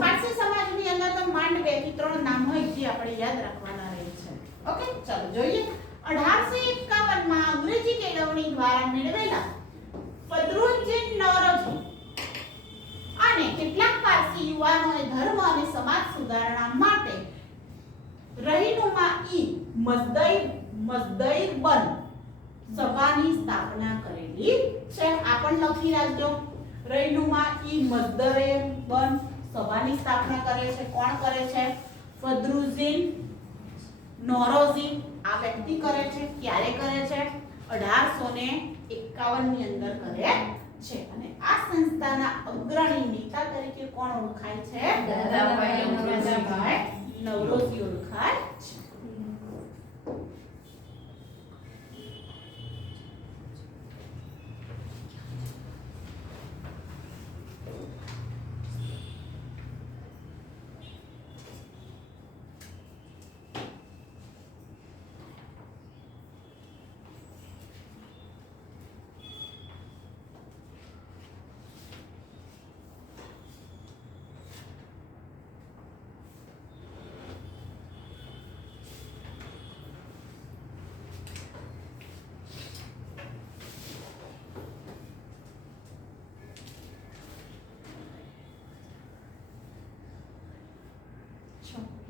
પારસી સમાજની અંદર તો માંડ 2 થી 3 નામ હોય જે આપણે યાદ રાખવાના રહે છે. ઓકે, ચાલો જોઈએ. 1851 માં અંગ્રેજી કેળવણી દ્વારા મેળવેલા ફદરુદ્દીન નૌરોજી અને કેટલાક પારસી યુવાનોએ ધર્મ અને સમાજ સુધારણા માટે રહેનુમા-ઈ મઝદઈર-બન સભાની સ્થાપના કરેલી છે. આ પણ લખી રાખજો. રહેનુમા-ઈ મઝદઈર-બન સભાની સ્થાપના કરે છે. કોણ કરે છે? ફદરુદ્દીન નૌરોજી આ વ્યક્તિ કરે છે. ક્યારે કરે છે? 1851 ની અંદર કરે છે. અને આ સંસ્થાના અગ્રણી નેતા તરીકે કોણ ઓળખાય છે? દાદાભાઈ નૌરોજી ઓળખાય છે.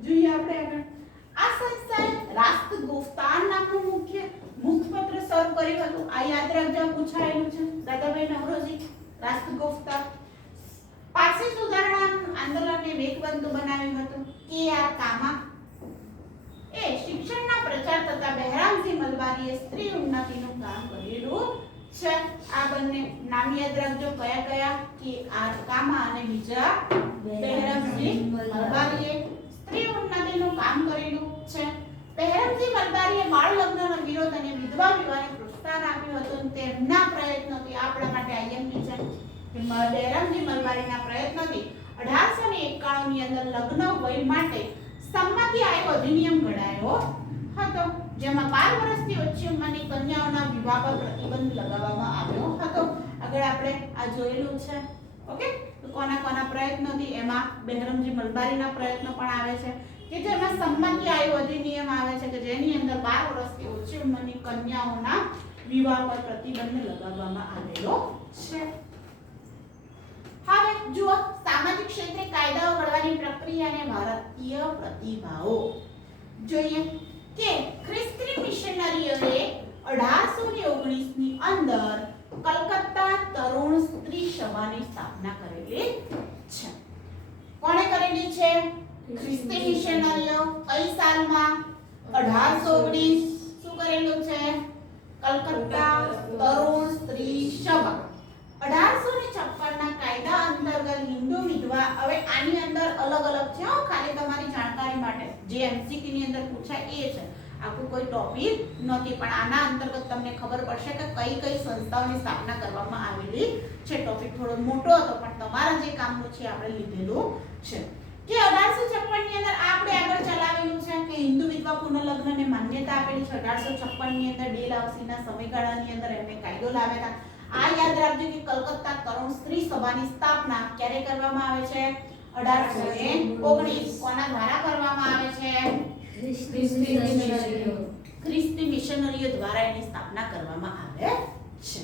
જોઈએ આપણે આગળ. આ સંસ્થાએ રાષ્ટ્રગોફતાન નામનું મુખપત્ર શરૂ કર્યું હતું. આ યાદ રાખજો, પૂછાયેલું છે. દાદાભાઈ નૌરોજી રાષ્ટ્રગોફતા. પારસી સુધારણા આંદોલનને વેગવંત બનાવ્યું હતું. કે.આર. કામા એ શિક્ષણના પ્રચાર તથા બહેરામજી મલબારીએ સ્ત્રી ઉન્નતિનું કામ કરેલું છે. આ બંને નામ યાદ રાખજો. કયા કયા? કે.આર. કામા અને બીજા બહેરામજી મલબારીએ સ્ત્રી ઉન્નતિનું કામ કરેલું છે. બહેરામજી મલબારીએ બાળ લગ્નનો વિરોધ અને વિધવા વિવાહને પ્રોત્સાહન આપ્યું હતું. તેમના પ્રયત્નોથી આપણા માટે આઈએમપી છે કે બહેરામજી મલબારીના પ્રયત્નોથી 1891 ની અંદર લગ્ન વય માટે સંમતિ આયોગ અધિનિયમ ઘડાયો હતો. જેમાં 12 વર્ષથી ઓછી ઉંમરની કન્યાઓના વિવાહ પર પ્રતિબંધ લગાવવામાં આવ્યો હતો. આગળ આપણે આ જોયેલું છે. ઓકે, તો કોના પ્રયત્નોથી એમાં બહેરમજી મલબારીના પ્રયત્નો પણ આવે છે કે જેમાં સંમતિ આયુ અધિનિયમ આવે છે કે જેની અંદર 12 વર્ષથી ઓછી ઉંમરની કન્યાઓના વિવાહ પર પ્રતિબંધ લગાવવામાં આવેલો છે. હવે જુઓ સામાજિક ક્ષેત્રે કાયદાઓ ઘડવાની પ્રક્રિયા અને ભારતીય પ્રતિભાવો જોઈએ કે ખ્રિસ્તી મિશનરીઓએ 1819 ની અંદર કલકત્તા તરુણ સ્ત્રી સભાની સ્થાપના કરેલી છે. કોણે કરેલી છે? ખ્રિસ્તી મિશનરીઓ. કઈ સાલમાં? 1819. શું કરેલું છે? કલકત્તા તરુણ સ્ત્રી સભા. 1856 ના કાયદા અંતર્ગત હિન્દુ વિધવા, હવે આની અંદર અલગ અલગ છે ખાલી તમારી જાણકારી માટે, જે એમસીક્યુ ની અંદર પૂછાય એ છે, આખું કોઈ ટોપિક નથી, પણ આના અંતર્ગત તમને ખબર પડશે કે કઈ કઈ સંસ્થાઓની સ્થાપના કરવામાં આવેલી છે. ટોપિક થોડો મોટો હતો પણ તમારા જે કામનું છે આપણે લીધેલું છે કે 1856 ની અંદર આપણે આગળ ચલાવેલું છે કે હિન્દુ વિધવા પુનર્લગ્નને માન્યતા આપેલી છે. 1856 ની અંદર ડેલહાઉસીના સમયગાળાની અંદર એમને કાયદો લાવ્યા હતા. આ યાદ રાખજો કે કલકત્તા તરુણ સ્ત્રી સભાની સ્થાપના ક્યારે કરવામાં આવે છે? 1819. કોના દ્વારા કરવામાં આવે છે? ખ્રિસ્તી મિશનરીઓ દ્વારા એની સ્થાપના કરવામાં આવે છે.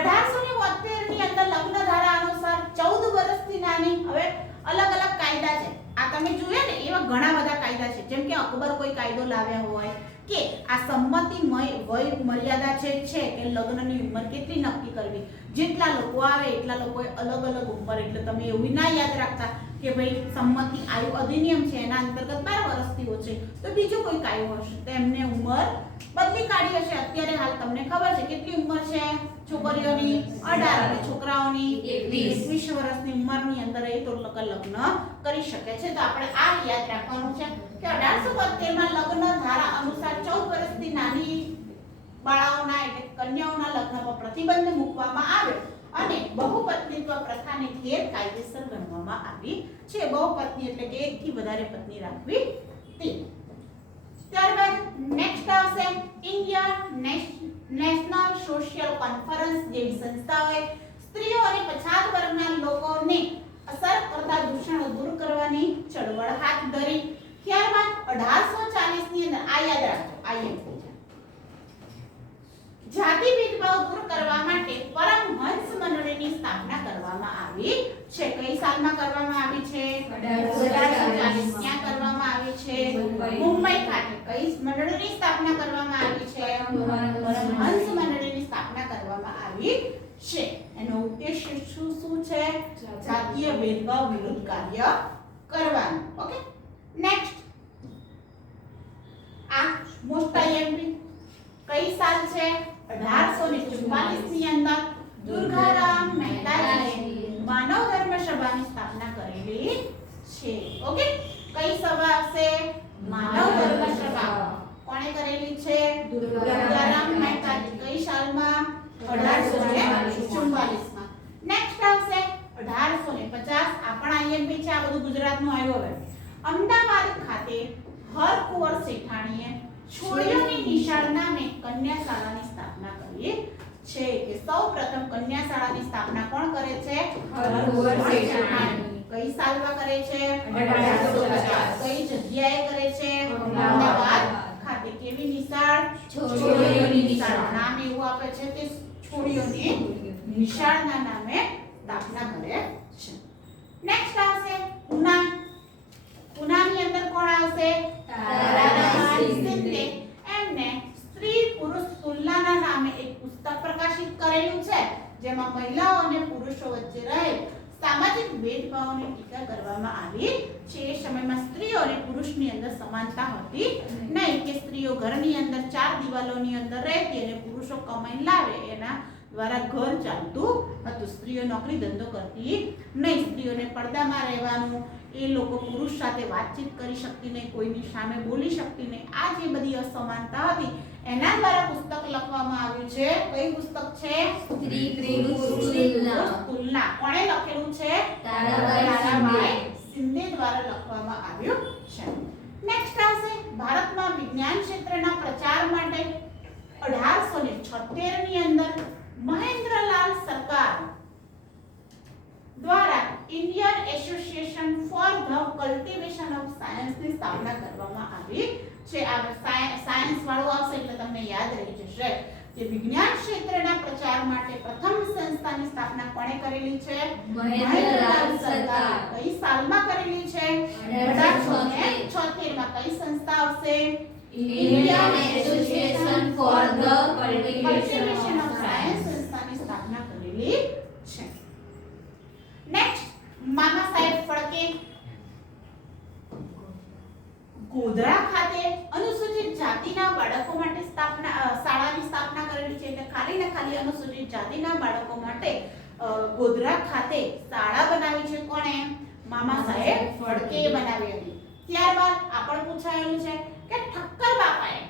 1872 ની અંદર લગ્ન ધારા અનુસાર 14 વર્ષથી નાની, હવે અલગ અલગ કાયદા છે આ તમે જોયા ને એવા ઘણા બધા કાયદા છે, જેમ કે અકબર કોઈ કાયદો લાવ્યા હોય કે આ સંમતિમય વય મર્યાદા છે કે લગ્નની ઉંમર કેટલી નક્કી કરવી, જેટલા લોકો આવે એટલા લોકોએ અલગ અલગ ઉંમર, એટલે તમે એવું ના યાદ રાખતા કે ભાઈ સંમતિ આયુ અધિનિયમ છે એના અંતર્ગત 12 વર્ષથી ઓછી, તો બીજો કોઈ કાયદો હશે તો એમને ઉંમર બદલી કાઢી હશે. અત્યારે હાલ તમને ખબર છે કેટલી ઉંમર છે છોકરીઓની? 18 અને છોકરાઓની 21 વર્ષની ઉંમરની અંદર એ તો લગ્ન કરી શકે છે. તો આપણે આ યાદ રાખવાનું છે કે 1872 માં લગ્ન ધારા અનુસાર 14 વર્ષથી નાની બાળાઓના એટલે કન્યાઓના લગ્ન પર પ્રતિબંધ મૂકવામાં આવ્યો અને બહુપત્નીત્વ પ્રથાને ગેરકાયદેસર ગણવામાં આવી છે. બહુપત્ની એટલે કે એકથી વધારે પત્ની રાખવી તે. ત્યારબાદ નેક્સ્ટ આવશે ઇન્ડિયા નેશનલ સોશિયલ કોન્ફરન્સ જેવી સંસ્થાઓએ સ્ત્રીઓ અને પછાત વર્ગના લોકોને અસર કરતા દૂષણો દૂર કરવાની ચળવળ હાથ ધરી. ત્યારબાદ 1840 ની અંદર આ યાદ રાખજો, આઈએમપી જાતિ ભેદભાવ દૂર કરવા માટે પરમહંસ મંડળીની સ્થાપના કરવામાં આવી છે. કઈ સાલમાં કરવામાં આવી છે? 1840. ક્યાં કરવામાં આવી છે? મુંબઈ ખાતે. કઈ મંડળીની સ્થાપના કરવામાં આવી છે? પરમહંસ મંડળીની સ્થાપના કરવામાં આવી છે. એનો ઉદ્દેશ્ય શું છે? જાતીય ભેદભાવ વિરુદ્ધ કાર્ય કરવાનું. ઓકે, નેક્સ્ટ આ મોસ્ટ આઈએમપી કઈ સાલ છે? 1844 ની અંદર દુર્ગારામ મહેતાજીએ માનવ ધર્મ સભાની સ્થાપના કરેલી છે. ઓકે, કઈ સભા આવશે? માનવ ધર્મ સભા. કોણે કરેલી છે? દુર્ગારામ મહેતાજી. કઈ સાલમાં? 1844 માં. નેક્સ્ટ આવશે 1850. આ પણ આઈએમપી છે, આ બધું ગુજરાતનું આવ્યું. હવે અમદાવાદ ખાતે હરકુંવર શેઠાણીએ છોડીઓની નિશાળ નામે કન્યાશાળાની સ્થાપના કરી છે. કે સૌપ્રથમ કન્યાશાળાની સ્થાપના કોણ કરે છે? હરકુંવર શેઠાણી. કઈ સાલમાં કરે છે? 1850. કઈ જગ્યાએ કરે છે? અમદાવાદ ખાતે. કેવી નિશાળ? છોડીઓની નિશાળ. નામ એવું આપે છે કે છોડીઓની નિશાળના નામે સ્થાપના કરે છે. નેક્સ્ટ આવશે ઉના. ઉનાની અંદર કોણ આવશે? તારાબાઈ શિંદે. એમને સ્ત્રી પુરુષ તુલનાના નામે એક પુસ્તક પ્રકાશિત કરેલું છે, જેમાં મહિલાઓ અને પુરુષો વચ્ચે રહેલ સામાજિક ભેદભાવની ટીકા કરવામાં આવી છે. એ સમયમાં સ્ત્રીઓ અને પુરુષની અંદર સમાનતા હતી નહીં, કે સ્ત્રીઓ ઘરની અંદર 4 દિવાલોની અંદર રહેતી અને પુરુષો કમાઈને લાવે એના દ્વારા ઘર ચાલતું હતું. સ્ત્રીઓ નોકરી ધંધો કરતી નહીં, સ્ત્રીઓને પડદામાં રહેવાનું, એ લોકો પુરુષ સાથે વાતચીત કરી શકતી નહીં, કોઈની સામે બોલી શકતી નહીં. આ જે બધી અસમાનતા હતી એના દ્વારા પુસ્તક લખવામાં આવ્યું છે. કઈ પુસ્તક છે? સ્ત્રી પુરુષ તુલના. કોણે લખેલું છે? તારાબાઈ શિંદે દ્વારા લખવામાં આવ્યું છે. નેક્સ્ટ આવશે ભારતમાં વિજ્ઞાન ક્ષેત્રના સાયન્સની સ્થાપના કરવામાં આવી છે. આ સાયન્સ વાળું આવશે એટલે તમને યાદ રહી જશે કે વિજ્ઞાન ક્ષેત્રના પ્રચાર માટે પ્રથમ સંસ્થાની સ્થાપના કોણે કરેલી છે? મહેન્દ્રલાલ સરદાર. કઈ સાલમાં કરેલી છે? 1876 માં. કઈ સંસ્થા આવશે? Indian Association for the Cultivation of Science સંસ્થાની સ્થાપના કરેલી છે. નેક્સ્ટ, મામા સાહેબ ફડકે ગોધરા ખાતે અનુસૂચિત જાતિના બાળકો માટે શાળાની સ્થાપના કરેલી છે. એટલે ખાલી ને ખાલી અનુસૂચિત જાતિના બાળકો માટે ગોધરા ખાતે શાળા બનાવી છે. કોણે? મામા સાહેબ ફડકે બનાવી હતી. ત્યારબાદ આપણ પૂછાયેલું છે કે ઠક્કર બાપાએ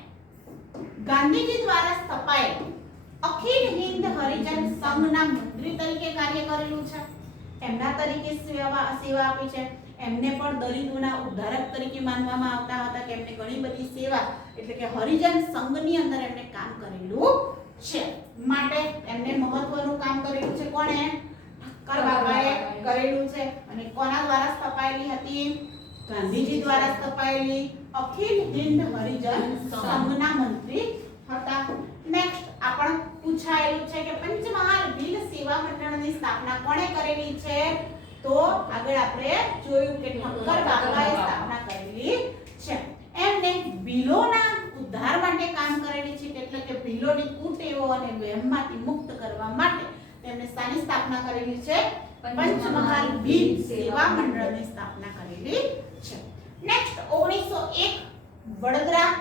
ગાંધીજી દ્વારા સ્થપાયેલ અખિલ હિન્દ હરિજન સંઘના મંત્રી તરીકે કાર્ય કરેલું છે. એમના તરીકે સેવા આપી છે. એમને પણ દલિતોના ઉદ્ધારક તરીકે માનવામાં આવતા હતા કે એમને ઘણી બધી સેવા એટલે કે હરિજન સંઘની અંદર એમને કામ કરેલું છે. માટે એમને મહત્વનું કામ કરેલું છે. કોણે? ઠક્કર બાપાએ કરેલું છે. અને કોના દ્વારા સ્થપાયેલી હતી? ગાંધીજી દ્વારા સ્થપાયેલી અખિલ હિન્દ હરિજન સંઘના મંત્રી હતા. નેક્સ્ટ આપણ પૂછાયેલું છે કે પંચમહાલ ભીલ સેવા મંડળની સ્થાપના કોણે કરેલી છે? તો આગળ આપણે જોયું કે ઠક્કર બાપાએ સ્થાપના કરેલી છે. એમને ભીલોના ઉદ્ધાર માટે કામ કરેલી છે. એટલે કે ભીલોની કુટેવો અને વહેમમાંથી મુક્ત કરવા માટે તેમણે શાની સ્થાપના કરેલી છે? પંચમહાલ ભીલ સેવા મંડળની સ્થાપના કરેલી છે. નેક્સ્ટ 1901 વડોદરા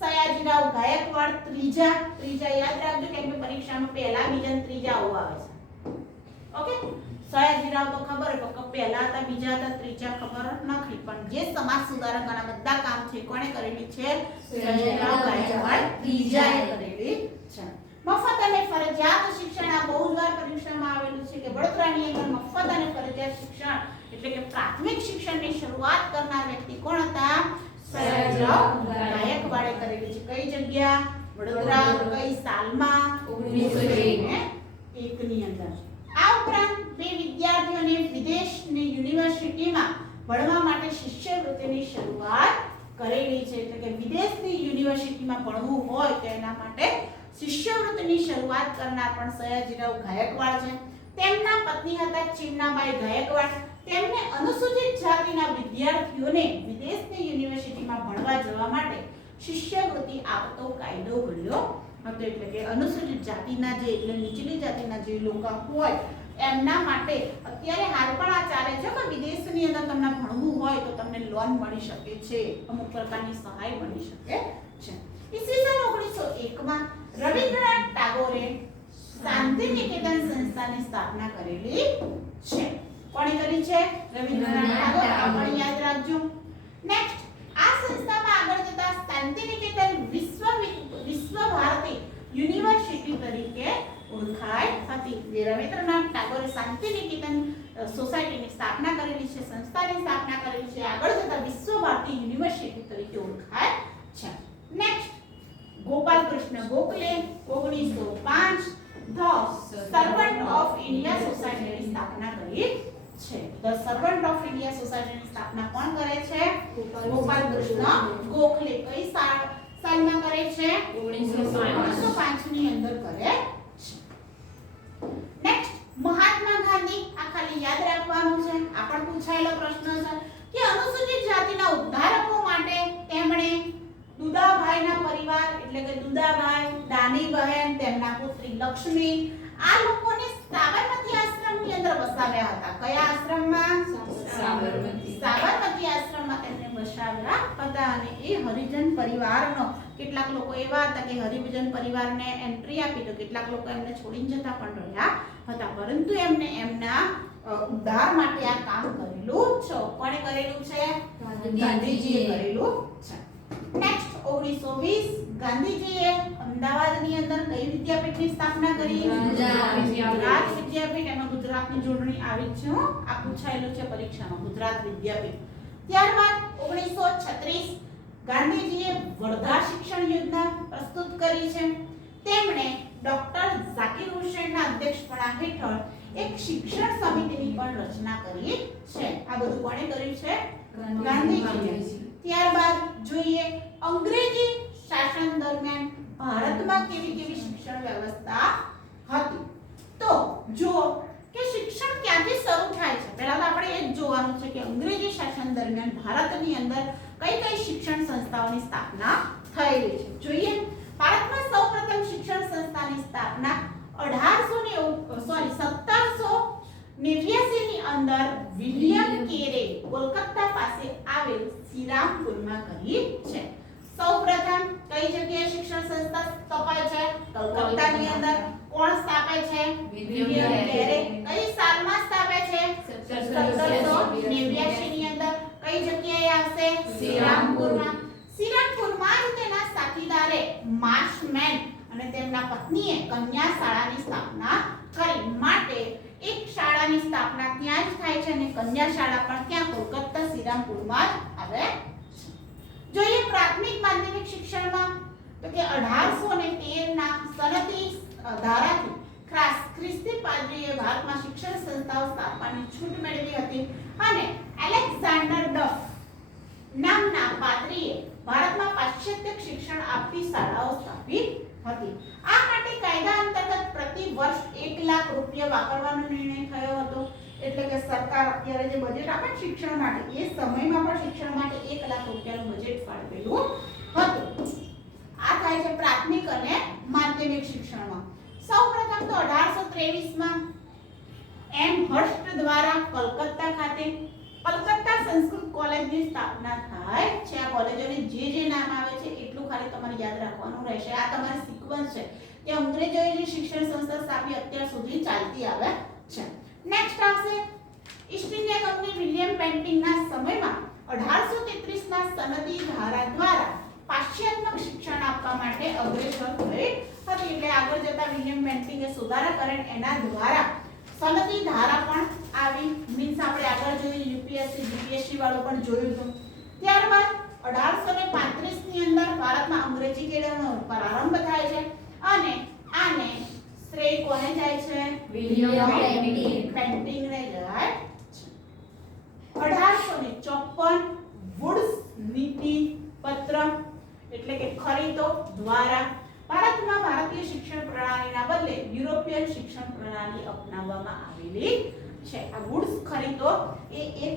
સયાજીરાવ ગાયકવાડ ત્રીજા યાદ રાખજો કેમ કે પરીક્ષામાં પહેલા બીજા અને ત્રીજા આવું આવે છે. ઓકે, સયાજીરાવ તો ખબર છે કે પહેલા હતા, બીજા હતા, ત્રીજા ખબર નથી. પણ જે સમાજ સુધારકના બધા કામ છે કોણે કરેલી છે? સયાજીરાવ ગાયકવાડ ત્રીજાએ કરેલી છે. મફત અને ફરજિયાત શિક્ષણ આ બહુ જ વાર પરીક્ષામાં આવેલું છે કે વડોદરાની અંદર મફત અને ફરજિયાત શિક્ષણ એટલે કે પ્રાથમિક શિક્ષણની શરૂઆત કરનાર વ્યક્તિ કોણ હતા? સયાજીરાવ ગાયકવાડે કરેલી છે. કઈ જગ્યા? વડોદરા. કઈ સાલમાં? 1901 ની અંદર. આ ઉપરાંત બે વિદ્યાર્થીઓને વિદેશની યુનિવર્સિટીમાં ભણવા માટે શિષ્યવૃત્તિની શરૂઆત કરેલી છે. એટલે કે વિદેશની યુનિવર્સિટીમાં ભણવું હોય તો એના માટે શિષ્યવૃત્તિની શરૂઆત કરનાર પણ સયાજીરાવ ગાયકવાડ છે. તેમના પત્ની હતા ચીમનાબાઈ ગાયકવાડ. તેમને અનુસૂચિત જાતિના વિદ્યાર્થીઓને વિદેશની યુનિવર્સિટીમાં ભણવા જવા માટે શિષ્યવૃત્તિ આપતો કાયદો ઘડ્યો હતો. એટલે કે અનુસૂચિત જાતિના જે એટલે નીચલી જાતિના જે લોકો હોય એમના માટે અત્યારે હાલ પણ આ ચાલે છે કે વિદેશની અંદર તમને ભણવું હોય તો તમને લોન મળી શકે છે, અમુક પ્રકારની સહાય મળી શકે છે. ઈસવીસન 1901 માં રવિન્દ્રનાથ ટાગોરે શાંતિ નિકેતન સંસ્થાની સ્થાપના કરેલી છે. કોણે કરી છે? રવિન્દ્રનાથ ટાગોર. આપણે યાદ રાખજો. નેક્સ્ટ, આ સંસ્થામાં આગળ જતા શાંતિ નિકેતન વિશ્વ ભારતી યુનિવર્સિટી તરીકે ઓળખાય હતી. જે રવિન્દ્રનાથ ટાગોરે શાંતિ નિકેતન સોસાયટીની સ્થાપના કરેલી છે, સંસ્થાની સ્થાપના કરેલી છે, આગળ જતા વિશ્વ ભારતી યુનિવર્સિટી તરીકે ઓળખાય છે. Next, Gopal Krishna Gokhale 1905 the servant of India સોસાયટીની સ્થાપના કરી છે. ધ સર્વન્ટ ઓફ ઇન્ડિયા સોસાયટીની સ્થાપના કોણ કરે છે? ગોપાલ કૃષ્ણ ગોખલે. કઈ સાલમાં કરે છે? 1905 ની અંદર કરે છે. નેક્સ્ટ, મહાત્મા ગાંધી. આ ખાલી યાદ રાખવાનું છે. આ પણ પૂછાયેલો પ્રશ્ન છે કે અનુસૂચિત જાતિના ઉદ્ધારકો માટે તેમણે દુદાભાઈના પરિવાર એટલે કે દુદાભાઈ, દાનીબહેન, તેમના પુત્રી લક્ષ્મી આ લોકોને સાબરમતી આશ્રમની અંદર વસાવ્યા હતા. કયા આશ્રમમાં? સાબરમતી આશ્રમમાં તેમને વસાવ્યા હતા. અને એ હરિજન પરિવારનો કેટલાક લોકો એવા હતા કે હરિજન પરિવારને એન્ટ્રી આપી તો કેટલાક લોકો એમને છોડીને જતા પણ રહ્યા હતા. પરંતુ એમને એમના ઉદ્ધાર માટે આ કામ કરેલું છે. કોણે કરેલું છે? ગાંધીજીએ કરેલું છે. નેક્સ્ટ 1920 ગાંધીજીએ અમદાવાદની અંદર કઈ વિદ્યાપીઠની સ્થાપના કરી? ગુજરાત વિદ્યાપીઠ. એમાં ગુજરાતની જોડણી આવી છે. આ પૂછાયેલું છે પરીક્ષામાં, ગુજરાત વિદ્યાપીઠ. ત્યારબાદ 1936 ગાંધીજીએ વર્ધા શિક્ષણ યોજના પ્રસ્તુત કરી છે. તેમણે ડોક્ટર ઝાકિર હુસૈનના અધ્યક્ષપણા હેઠળ એક શિક્ષણ સમિતિની પણ રચના કરી છે. આ બધું કોણે કર્યું છે? ગાંધીજીએ. ત્યારબાદ જોઈએ અંગ્રેજી શાસન દરમિયાન ભારતમાં કેવી કેવી શિક્ષણ વ્યવસ્થા હતી. તો જો કે શિક્ષણ ક્યાંથી શરૂ થાય છે, પહેલા તો આપણે એ જ જોવાનું છે કે અંગ્રેજી શાસન દરમિયાન ભારતની અંદર કઈ કઈ શિક્ષણ સંસ્થાઓની સ્થાપના થયેલી છે. જોઈએ ભારતમાં સૌપ્રથમ શિક્ષણ સંસ્થાની સ્થાપના 1789 ની અંદર વિલિયમ કેરે કોલકાતા પાસે આવેલ શ્રીરામપુરમાં કરી છે. સૌપ્રથમ કઈ જગ્યાએ શિક્ષણ સંસ્થા સ્થપાય છે? કલકત્તાની અંદર. કોણ સ્થાપે છે? વિલિયમ કેરે. કઈ સાલમાં સ્થાપે છે? 1789 ની અંદર. કઈ જગ્યાએ આવશે? શ્રીરામપુરમાં. શ્રીરામપુરમાં જ તેના સાથીદારે માર્શમેન અને તેમના પત્નીએ કન્યા શાળાની સ્થાપના કરી. માટે એક શાળાની સ્થાપના ત્યાં જ થાય છે અને કન્યા શાળા પણ ત્યાં કોલકાતા શ્રીરામપુરમાં જ આવે. જોઈએ પ્રાથમિક માધ્યમિક શિક્ષણમાં તો કે 1813 ના સનદી ધારાથી ખ્રિસ્તી પાદરીએ ભારતમાં શિક્ષણ સંસ્થાઓ સ્થાપવાની છૂટ મેળવી હતી અને એલેક્ઝાન્ડર ડફ નામના પાદરીએ ભારતમાં પાશ્ચાત્ય શિક્ષણ આપતી શાળાઓ સ્થાપી હતી. આ માટે કાયદા અંતર્ગત પ્રતિ વર્ષ 1 લાખ રૂપિયા વાપરવાનો નિર્ણય થયો હતો. એટલે કે સરકાર અત્યારે જે બજેટ આપે શિક્ષણ માટે, એ સમયમાં પણ શિક્ષણ માટે 1 લાખ રૂપિયાનું બજેટ ફાળવેલું હતું. આ થાય છે પ્રાથમિક અને માધ્યમિક શિક્ષણમાં. સૌપ્રથમ તો 1823 માં એમ હર્સ્ટ દ્વારા કલકત્તા ખાતે કલકત્તા સંસ્કૃત કોલેજની સ્થાપના થાય છે. આ કોલેજોને જે નામ આવે છે એટલું ખાલી તમારે યાદ રાખવાનું રહેશે. આ તમારી સિક્વન્સ છે કે અંગ્રેજોએ જે શિક્ષણ સંસ્થા સ્થાપી અત્યાર સુધી ચાલતી આવે છે. નેક્સ્ટ આવશે ઈસ્ટ ઇન્ડિયા કંપની વિલિયમ બેન્ટિંગના સમયમાં 1833 ના સનદી ધારા દ્વારા પાશ્ચાત્ય શિક્ષણ આપવા માટે અગ્રેસર થઈ હતી. એટલે આગળ જતા વિલિયમ બેન્ટિંગે સુધારા કરેલ એના દ્વારા સનદી ધારા પણ આવી. મીન્સ આપણે આગળ જોયું યુપીએસસી જીપીએસસી વાળું પણ જોયું હતું. ત્યારબાદ 1835 ની અંદર ભારતમાં અંગ્રેજી કેળવણીનો પ્રારંભ થાય છે અને આને શ્રેય કોને જાય છે? વિલિયમ બેન્ટિંગને જાય છે. 1854 વુડ્સ નીતિ પત્ર એટલે કે ખરીદો દ્વારા ભારતમાં ભારતીય શિક્ષણ પ્રણાલીના બદલે યુરોપિયન શિક્ષણ પ્રણાલી અપનાવવામાં આવેલી છે. આ વુડ્સ ખરીદો એ એક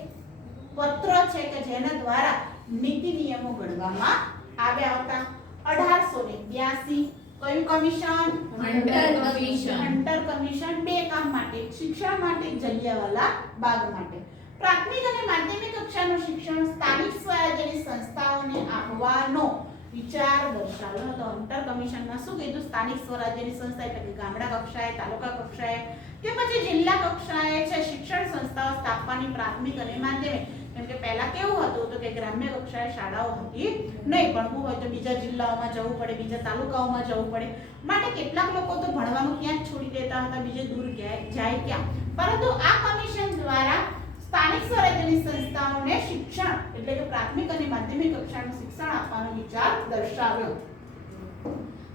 પત્ર છે કે જેના દ્વારા નીતિ નિયમો ઘડવામાં આવ્યા હતા. 1882 કયું કમિશન? Hunter commission. બે કામ માટે, શિક્ષણ માટે, જલિયાવાલા બાગ માટે. પ્રાથમિક અને માધ્યમિક કક્ષાનું શિક્ષણ સ્થાનિક સ્વરાજ્યની સંસ્થાઓને આપવાનો વિચાર દર્શાવ્યો હતો. હન્ટર કમિશનમાં શું કીધું? સ્થાનિક સ્વરાજ્યની સંસ્થા એટલે કે ગામડા કક્ષાએ, તાલુકા કક્ષાએ કે પછી જિલ્લા કક્ષાએ છે શિક્ષણ સંસ્થાઓ સ્થાપવાની પ્રાથમિક અને માધ્યમિક. કેમ કે પહેલા કેવું હતું તો કે ગ્રામ્ય કક્ષાએ શાળાઓ હતી નહીં, ભણવું હોય તો બીજા જિલ્લાઓમાં જવું પડે, બીજા તાલુકાઓમાં જવું પડે. માટે કેટલાક લોકો તો ભણવાનું ક્યાં જ છોડી દેતા હતા, બીજે દૂર જાય ક્યાં. પરંતુ આ કમિશન દ્વારા સ્થાનિક સ્વરાજ્યની સંસ્થાઓને શિક્ષણ એટલે કે પ્રાથમિક અને માધ્યમિક કક્ષાનું શિક્ષણ આપવાનો વિચાર દર્શાવ્યો.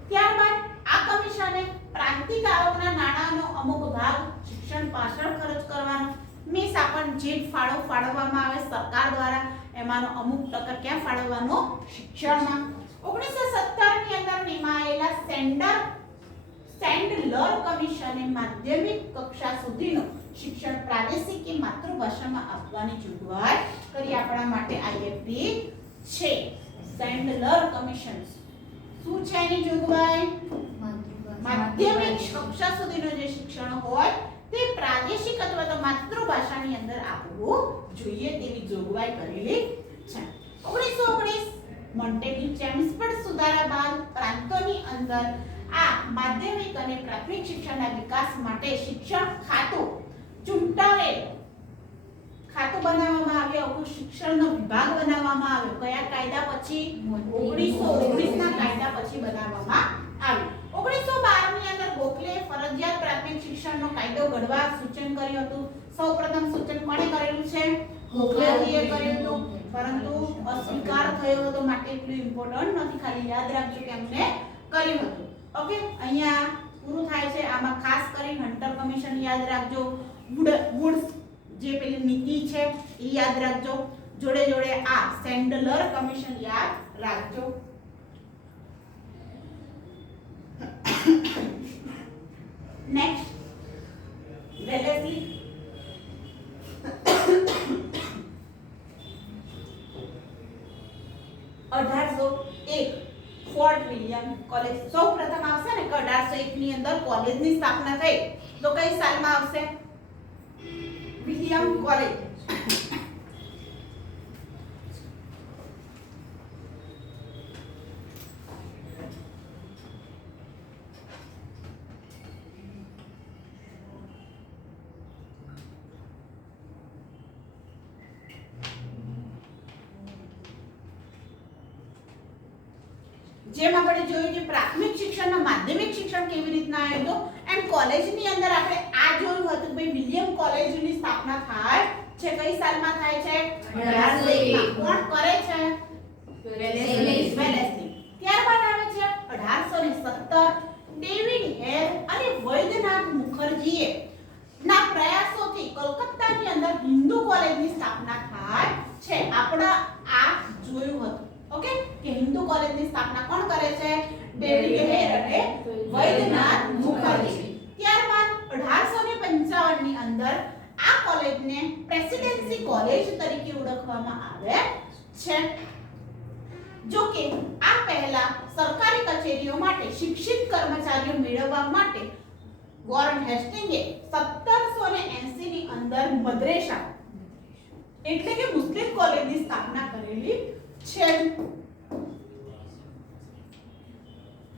ત્યારબાદ આ કમિશને પ્રાંતિક આવકના નાણાંનો અમુક ભાગ શિક્ષણ પાછળ ખર્ચ કરવાનો. મીન્સ આપણને જે ફાળો ફાળવવામાં આવે સરકાર દ્વારા એમાંનો અમુક ટકા ક્યાં ફાળવવાનો? શિક્ષણમાં. 1917 ની અંદર નિમાયેલા સેન્ડલર કમિશને માધ્યમિક કક્ષા સુધીનું શિક્ષણ પ્રાદેશિક કે માતૃભાષામાં આપવાની જોગવાઈ કરી. આપણા માટે આઈએપી છે. સેન્ડલર કમિશન શું છે એની જોગવાઈ? માધ્યમિક કક્ષા સુધીનું જે શિક્ષણ હોય તે પ્રાદેશિક અથવા તો માતૃભાષાની અંદર આપવું જોઈએ તેવી જોગવાઈ કરેલી છે. 1919 મોન્ટેગ્યુ ચેમ્સફર્ડ સુધારા બાદ પ્રાંતોની અંદર આ માધ્યમિક અને પ્રાથમિક શિક્ષણના વિકાસ માટે શિક્ષણ ખાતું બનાવવામાં આવ્યું. શિક્ષણનો વિભાગ બનાવવામાં આવ્યો. કયા કાયદા પછી? 1919 ના કાયદા પછી બનાવવામાં આવ્યો. 1912 ની અંદર ગોખલે ફરજિયાત પ્રાથમિક શિક્ષણનો કાયદો ઘડવા સૂચન કર્યું હતું. સૌપ્રથમ સૂચન કોણે કરેલું છે? ગોખલેજીએ કરેલું હતું, પરંતુ અસ્વીકાર થયો હતો. માટે એટલું ઇમ્પોર્ટન્ટ નથી, ખાલી યાદ રાખજો કે અમને કર્યું હતું. ઓકે, અહીંયા પૂરું થાય છે. આમાં ખાસ કરીને હન્ટર કમિશન યાદ રાખજો. વુડ્સ જે પેલી નીતિ છે એ યાદ રાખજો. જોડે જોડે આ સેન્ડલર કમિશન યાદ રાખજો. Next Wellesley 1801 fort William college. સૌપ્રથમ આવશે ને કે 1801 ની અંદર કોલેજની સ્થાપના થઈ તો કઈ સાલમાં આવશે? William college. જેમ આપણે જોયું કે પ્રાથમિક શિક્ષણ અને માધ્યમિક શિક્ષણ કેવી રીતના આવ્યું તો એમ કોલેજની અંદર આપણે આ જોયું હતું ભાઈ વિલિયમ કોલેજની સ્થાપના થાય છે કઈ સાલમાં થાય છે? 1801 કોણ કરે છે? વેલેસ્લી. ત્યારબાદ આવે છે 1817 ડેવિડ હેર અને વૈદ્યનાથ મુખર્જીએ ના પ્રયાસોથી કલકત્તાની અંદર હિન્દુ કોલેજની સ્થાપના થાય છે. આપણે આ જોયું હતું ઓકે કે હિન્દુ કોલેજની સ્થાપના કોણ કરે છે? ડેવિડ હેર અને વૈદ્યનાથ મુખર્જી. ત્યારબાદ 1855 ની અંદર આ કોલેજને પ્રેસિડેન્સી કોલેજ તરીકે ઓળખવામાં આવે છે. જો કે આ પહેલા સરકારી કચેરીઓ માટે શિક્ષિત કર્મચારીઓ મેળવવા માટે વોરન હેસ્ટિંગે 1780 ની અંદર મદ્રેસા એટલે કે મુસ્લિમ કોલેજની સ્થાપના કરેલી છે.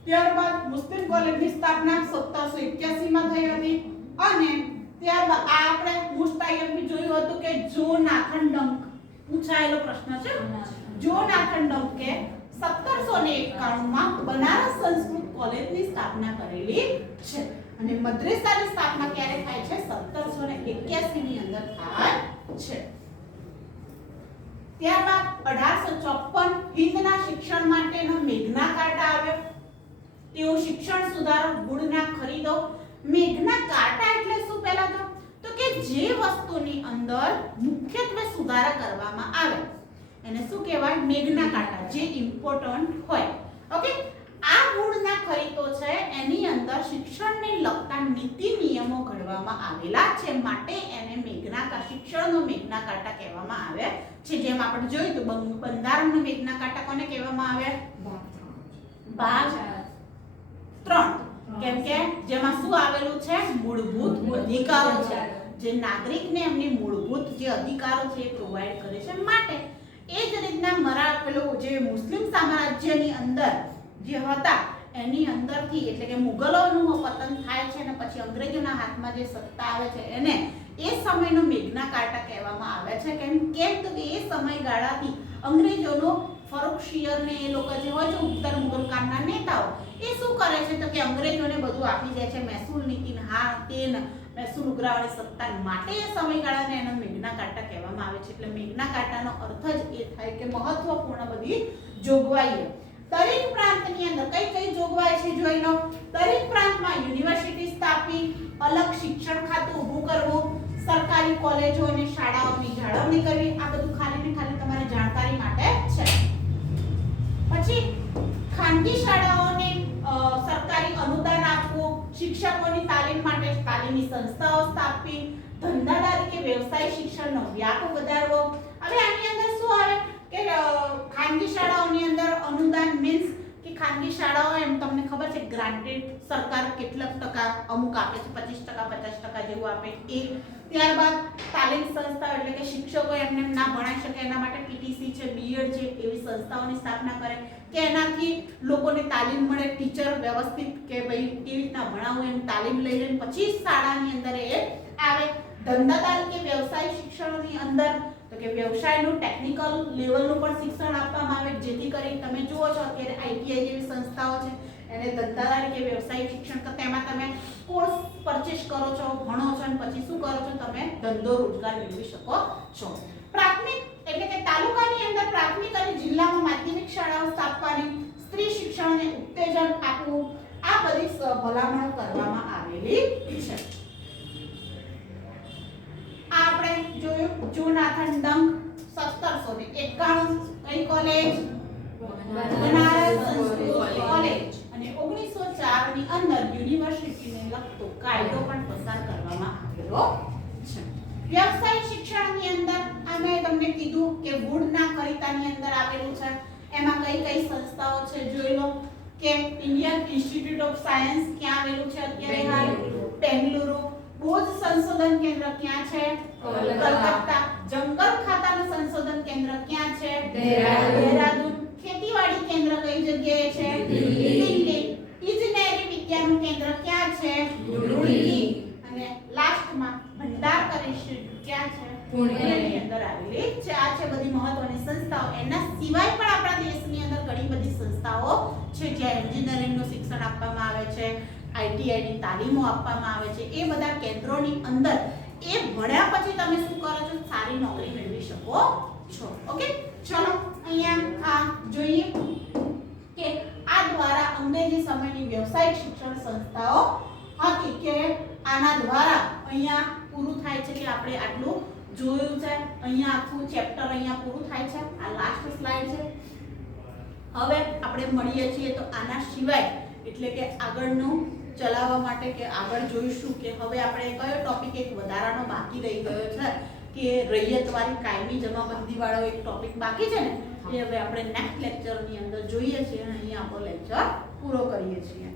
ત્યારબાદ મુસ્લિમ કોલેજની સ્થાપના 1781 માં થઈ હતી અને ત્યારબાદ આ આપણે મુસ્તાયમી જોયું હતું કે જોનાથન ડંક પૂછાયેલો પ્રશ્ન છે. જોનાથન ડંકે 1791 માં બનારસ સંસ્કૃત કોલેજની સ્થાપના કરેલી છે અને મદ્રેસાની સ્થાપના ક્યારે થાય છે? 1781 ની અંદર થાય છે. ત્યારબાદ 1854 હિન્દના શિક્ષણ માટેનો મેઘના કાર્ટા આવ્યો. તેઓ શિક્ષણ સુધારો ગુણના ખરીદો. મેઘના કાર્ટા એટલે શું પહેલા તો કે જે વસ્તુની અંદર મુખ્યત્વે સુધારા કરવામાં આવે એને શું કહેવાય? મેઘના કાર્ટા. જે ઇમ્પોર્ટન્ટ હોય ઓકે. આ ગુણના ખરીદો છે એની અંદર શિક્ષણને લગતા નીતિ નિયમો ઘડવામાં આવેલા છે માટે એને શિક્ષણનો મેઘના કાર્ટા કહેવામાં આવે છે. જેમ આપણે જોયું તો બંધારણનો મેઘના કાર્ટા કોને કહેવામાં આવે? ભાગ 3 કેમ કે જેમાં શું આવેલું છે? મૂળભૂત અધિકારો છે. જે નાગરિકને એમની મૂળભૂત જે અધિકારો છે એ પ્રોવાઈડ કરે છે માટે એ જ રીતના જે મુસ્લિમ સામ્રાજ્યની અંદર જે હતા એની અંદરથી એટલે કે મુગલોનું પતન થાય છે અને પછી અંગ્રેજોના હાથમાં જે સત્તા આવે છે એને એ સમયનો મેઘના કાર્ટા કહેવામાં આવે છે. કેમ તો કે એ સમયગાળાથી અંગ્રેજોનો ફરુખશીયર ને એ લોકો જે હોય છે ઉત્તર મુગલ કાળના નેતાઓ એ શું કરે છે તો કે અંગ્રેજોને બધું આપી દે છે મહેસૂલ નીતિ મહેસૂલ ઉઘરાવવાની સત્તા માટે એ સમયગાળાને એનો મેઘના કાર્ટા કહેવામાં આવે છે. એટલે મેઘના કાર્ટાનો અર્થ જ એ થાય કે મહત્વપૂર્ણ બધી જોગવાઈઓ. દરેક પ્રાંતની અંદર કઈ જોગવાઈ છે જોઈ લો. દરેક પ્રાંતમાં યુનિવર્સિટી સ્થાપી, અલગ શિક્ષણ ખાતું ઊભું કરવું, સરકારી કોલેજો અને શાળાઓની જાળવણી કરવી. આ બધું ખાલી ને ખાલી તમારી જાણકારી માટે છે. પછી ખાનગી શાળાઓને સરકારી અનુદાન આપવું, શિક્ષકોની તાલીમ માટે તાલીમી સંસ્થાઓ સ્થાપવી, ધંધાદારી કે વ્યવસાય શિક્ષણનો વ્યાપ વધારવો. હવે આની અંદર શું આવે કે ખાનગી શાળાઓની અંદર અનુદાન મીન્સ કે ખાનગી શાળાઓ એમ તમને ખબર છે ગ્રાન્ટેડ સરકાર કેટલાક ટકા અમુક આપે છે 25% 50% જેવું આપે એ. ત્યારબાદ તાલીમ સંસ્થા એટલે કે શિક્ષકો એમને ના ભણાવી શકે એના માટે પીટીસી છે, બીએડ છે એવી સંસ્થાઓની સ્થાપના કરે કે એનાથી લોકોને તાલીમ મળે, ટીચર વ્યવસ્થિત કે ભાઈ કેવી રીતના ભણાવવું એમ તાલીમ લઈ લઈને પછી શાળાની અંદર એ આવે. ધંધાદારી કે વ્યવસાય શિક્ષણની અંદર તો કે વ્યવસાયનું ટેકનિકલ લેવલનું પણ શિક્ષણ આપવામાં આવે જેથી કરી તમે જુઓ છો અત્યારે આઈટીઆઈ જેવી સંસ્થાઓ છે એને ધંધાદારી કે વ્યવસાયિક શિક્ષણ તો તેમાં તમે કોર્સ પરચેસ કરો છો, ભણો છો અને પછી શું કરો છો તમે ધંધો રોજગાર મેળવી શકો છો. પ્રાથમિક એટલે કે તાલુકાની અંદર પ્રાથમિક અને જિલ્લામાં માધ્યમિક શાળાઓ સ્થાપવાની, સ્ત્રી શિક્ષણને ઉત્તેજન આપવું આ બધી ભલામણો કરવામાં આવેલી છે. આપણે જોયું જોનાથન ડંક 1781 કે વુડના ખરીતાની અંદર આવેલું છે. એમાં કઈ કઈ સંસ્થાઓ છે જોઈ લો કે ઇન્ડિયન ઇન્સ્ટિટ્યૂટ ઓફ સાયન્સ ક્યાં આવેલું છે અત્યારે હાલ બેંગલુરુ. ભુજ સંશોધન કેન્દ્ર ક્યાં છે કલકત્તા. જંગલ ખાતાનું સંશોધન કેન્દ્ર ક્યાં છે દહેરાદૂન. ખેતીવાડી કેન્દ્ર કઈ જગ્યાએ છે દિલ્હી. ઇજનેરી વિજ્ઞાનનું કેન્દ્ર ક્યાં છે રૂડકી. અને લાસ્ટમાં ભંડારકર ઇન્સ્ટિટ્યૂટ ક્યાં છે પુણેની અંદર આવેલી છે. આ છે બધી મહત્વની સંસ્થાઓ. એના સિવાય પણ આપણા દેશની અંદર ઘણી બધી સંસ્થાઓ છે જ્યાં એન્જિનિયરિંગનું શિક્ષણ આપવામાં આવે છે, આઈટીઆઈની તાલીમો આપવામાં આવે છે. એ બધા કેન્દ્રોની અંદર એ ભણ્યા પછી તમે શું કરો છો સારી નોકરી મેળવી શકો છો. ઓકે, ચલો અહીંયા આ જોઈએ કે આ દ્વારા અંગ્રેજી સમયની વ્યવસાયિક શિક્ષણ સંસ્થાઓ હતી કે આના દ્વારા અહીંયા પૂરું થાય છે કે આપણે આટલું જોયું છે. અહીંયા આખું ચેપ્ટર અહીંયા પૂરું થાય છે. આ લાસ્ટ સ્લાઇડ છે. હવે આપણે મળીએ છીએ તો આના સિવાય એટલે કે આગળનું ચલાવવા માટે કે આગળ જોઈશું કે હવે આપણે કયો ટોપિક એક વધારાનો બાકી રહી ગયો છે કે રૈયતવાળી કાયમી જમાબંધી વાળો એક ટોપિક બાકી છે ને એ હવે આપણે નેક્સ્ટ લેક્ચરની અંદર જોઈએ છીએ અને અહીંયા આપણો લેક્ચર પૂરો કરીએ છીએ.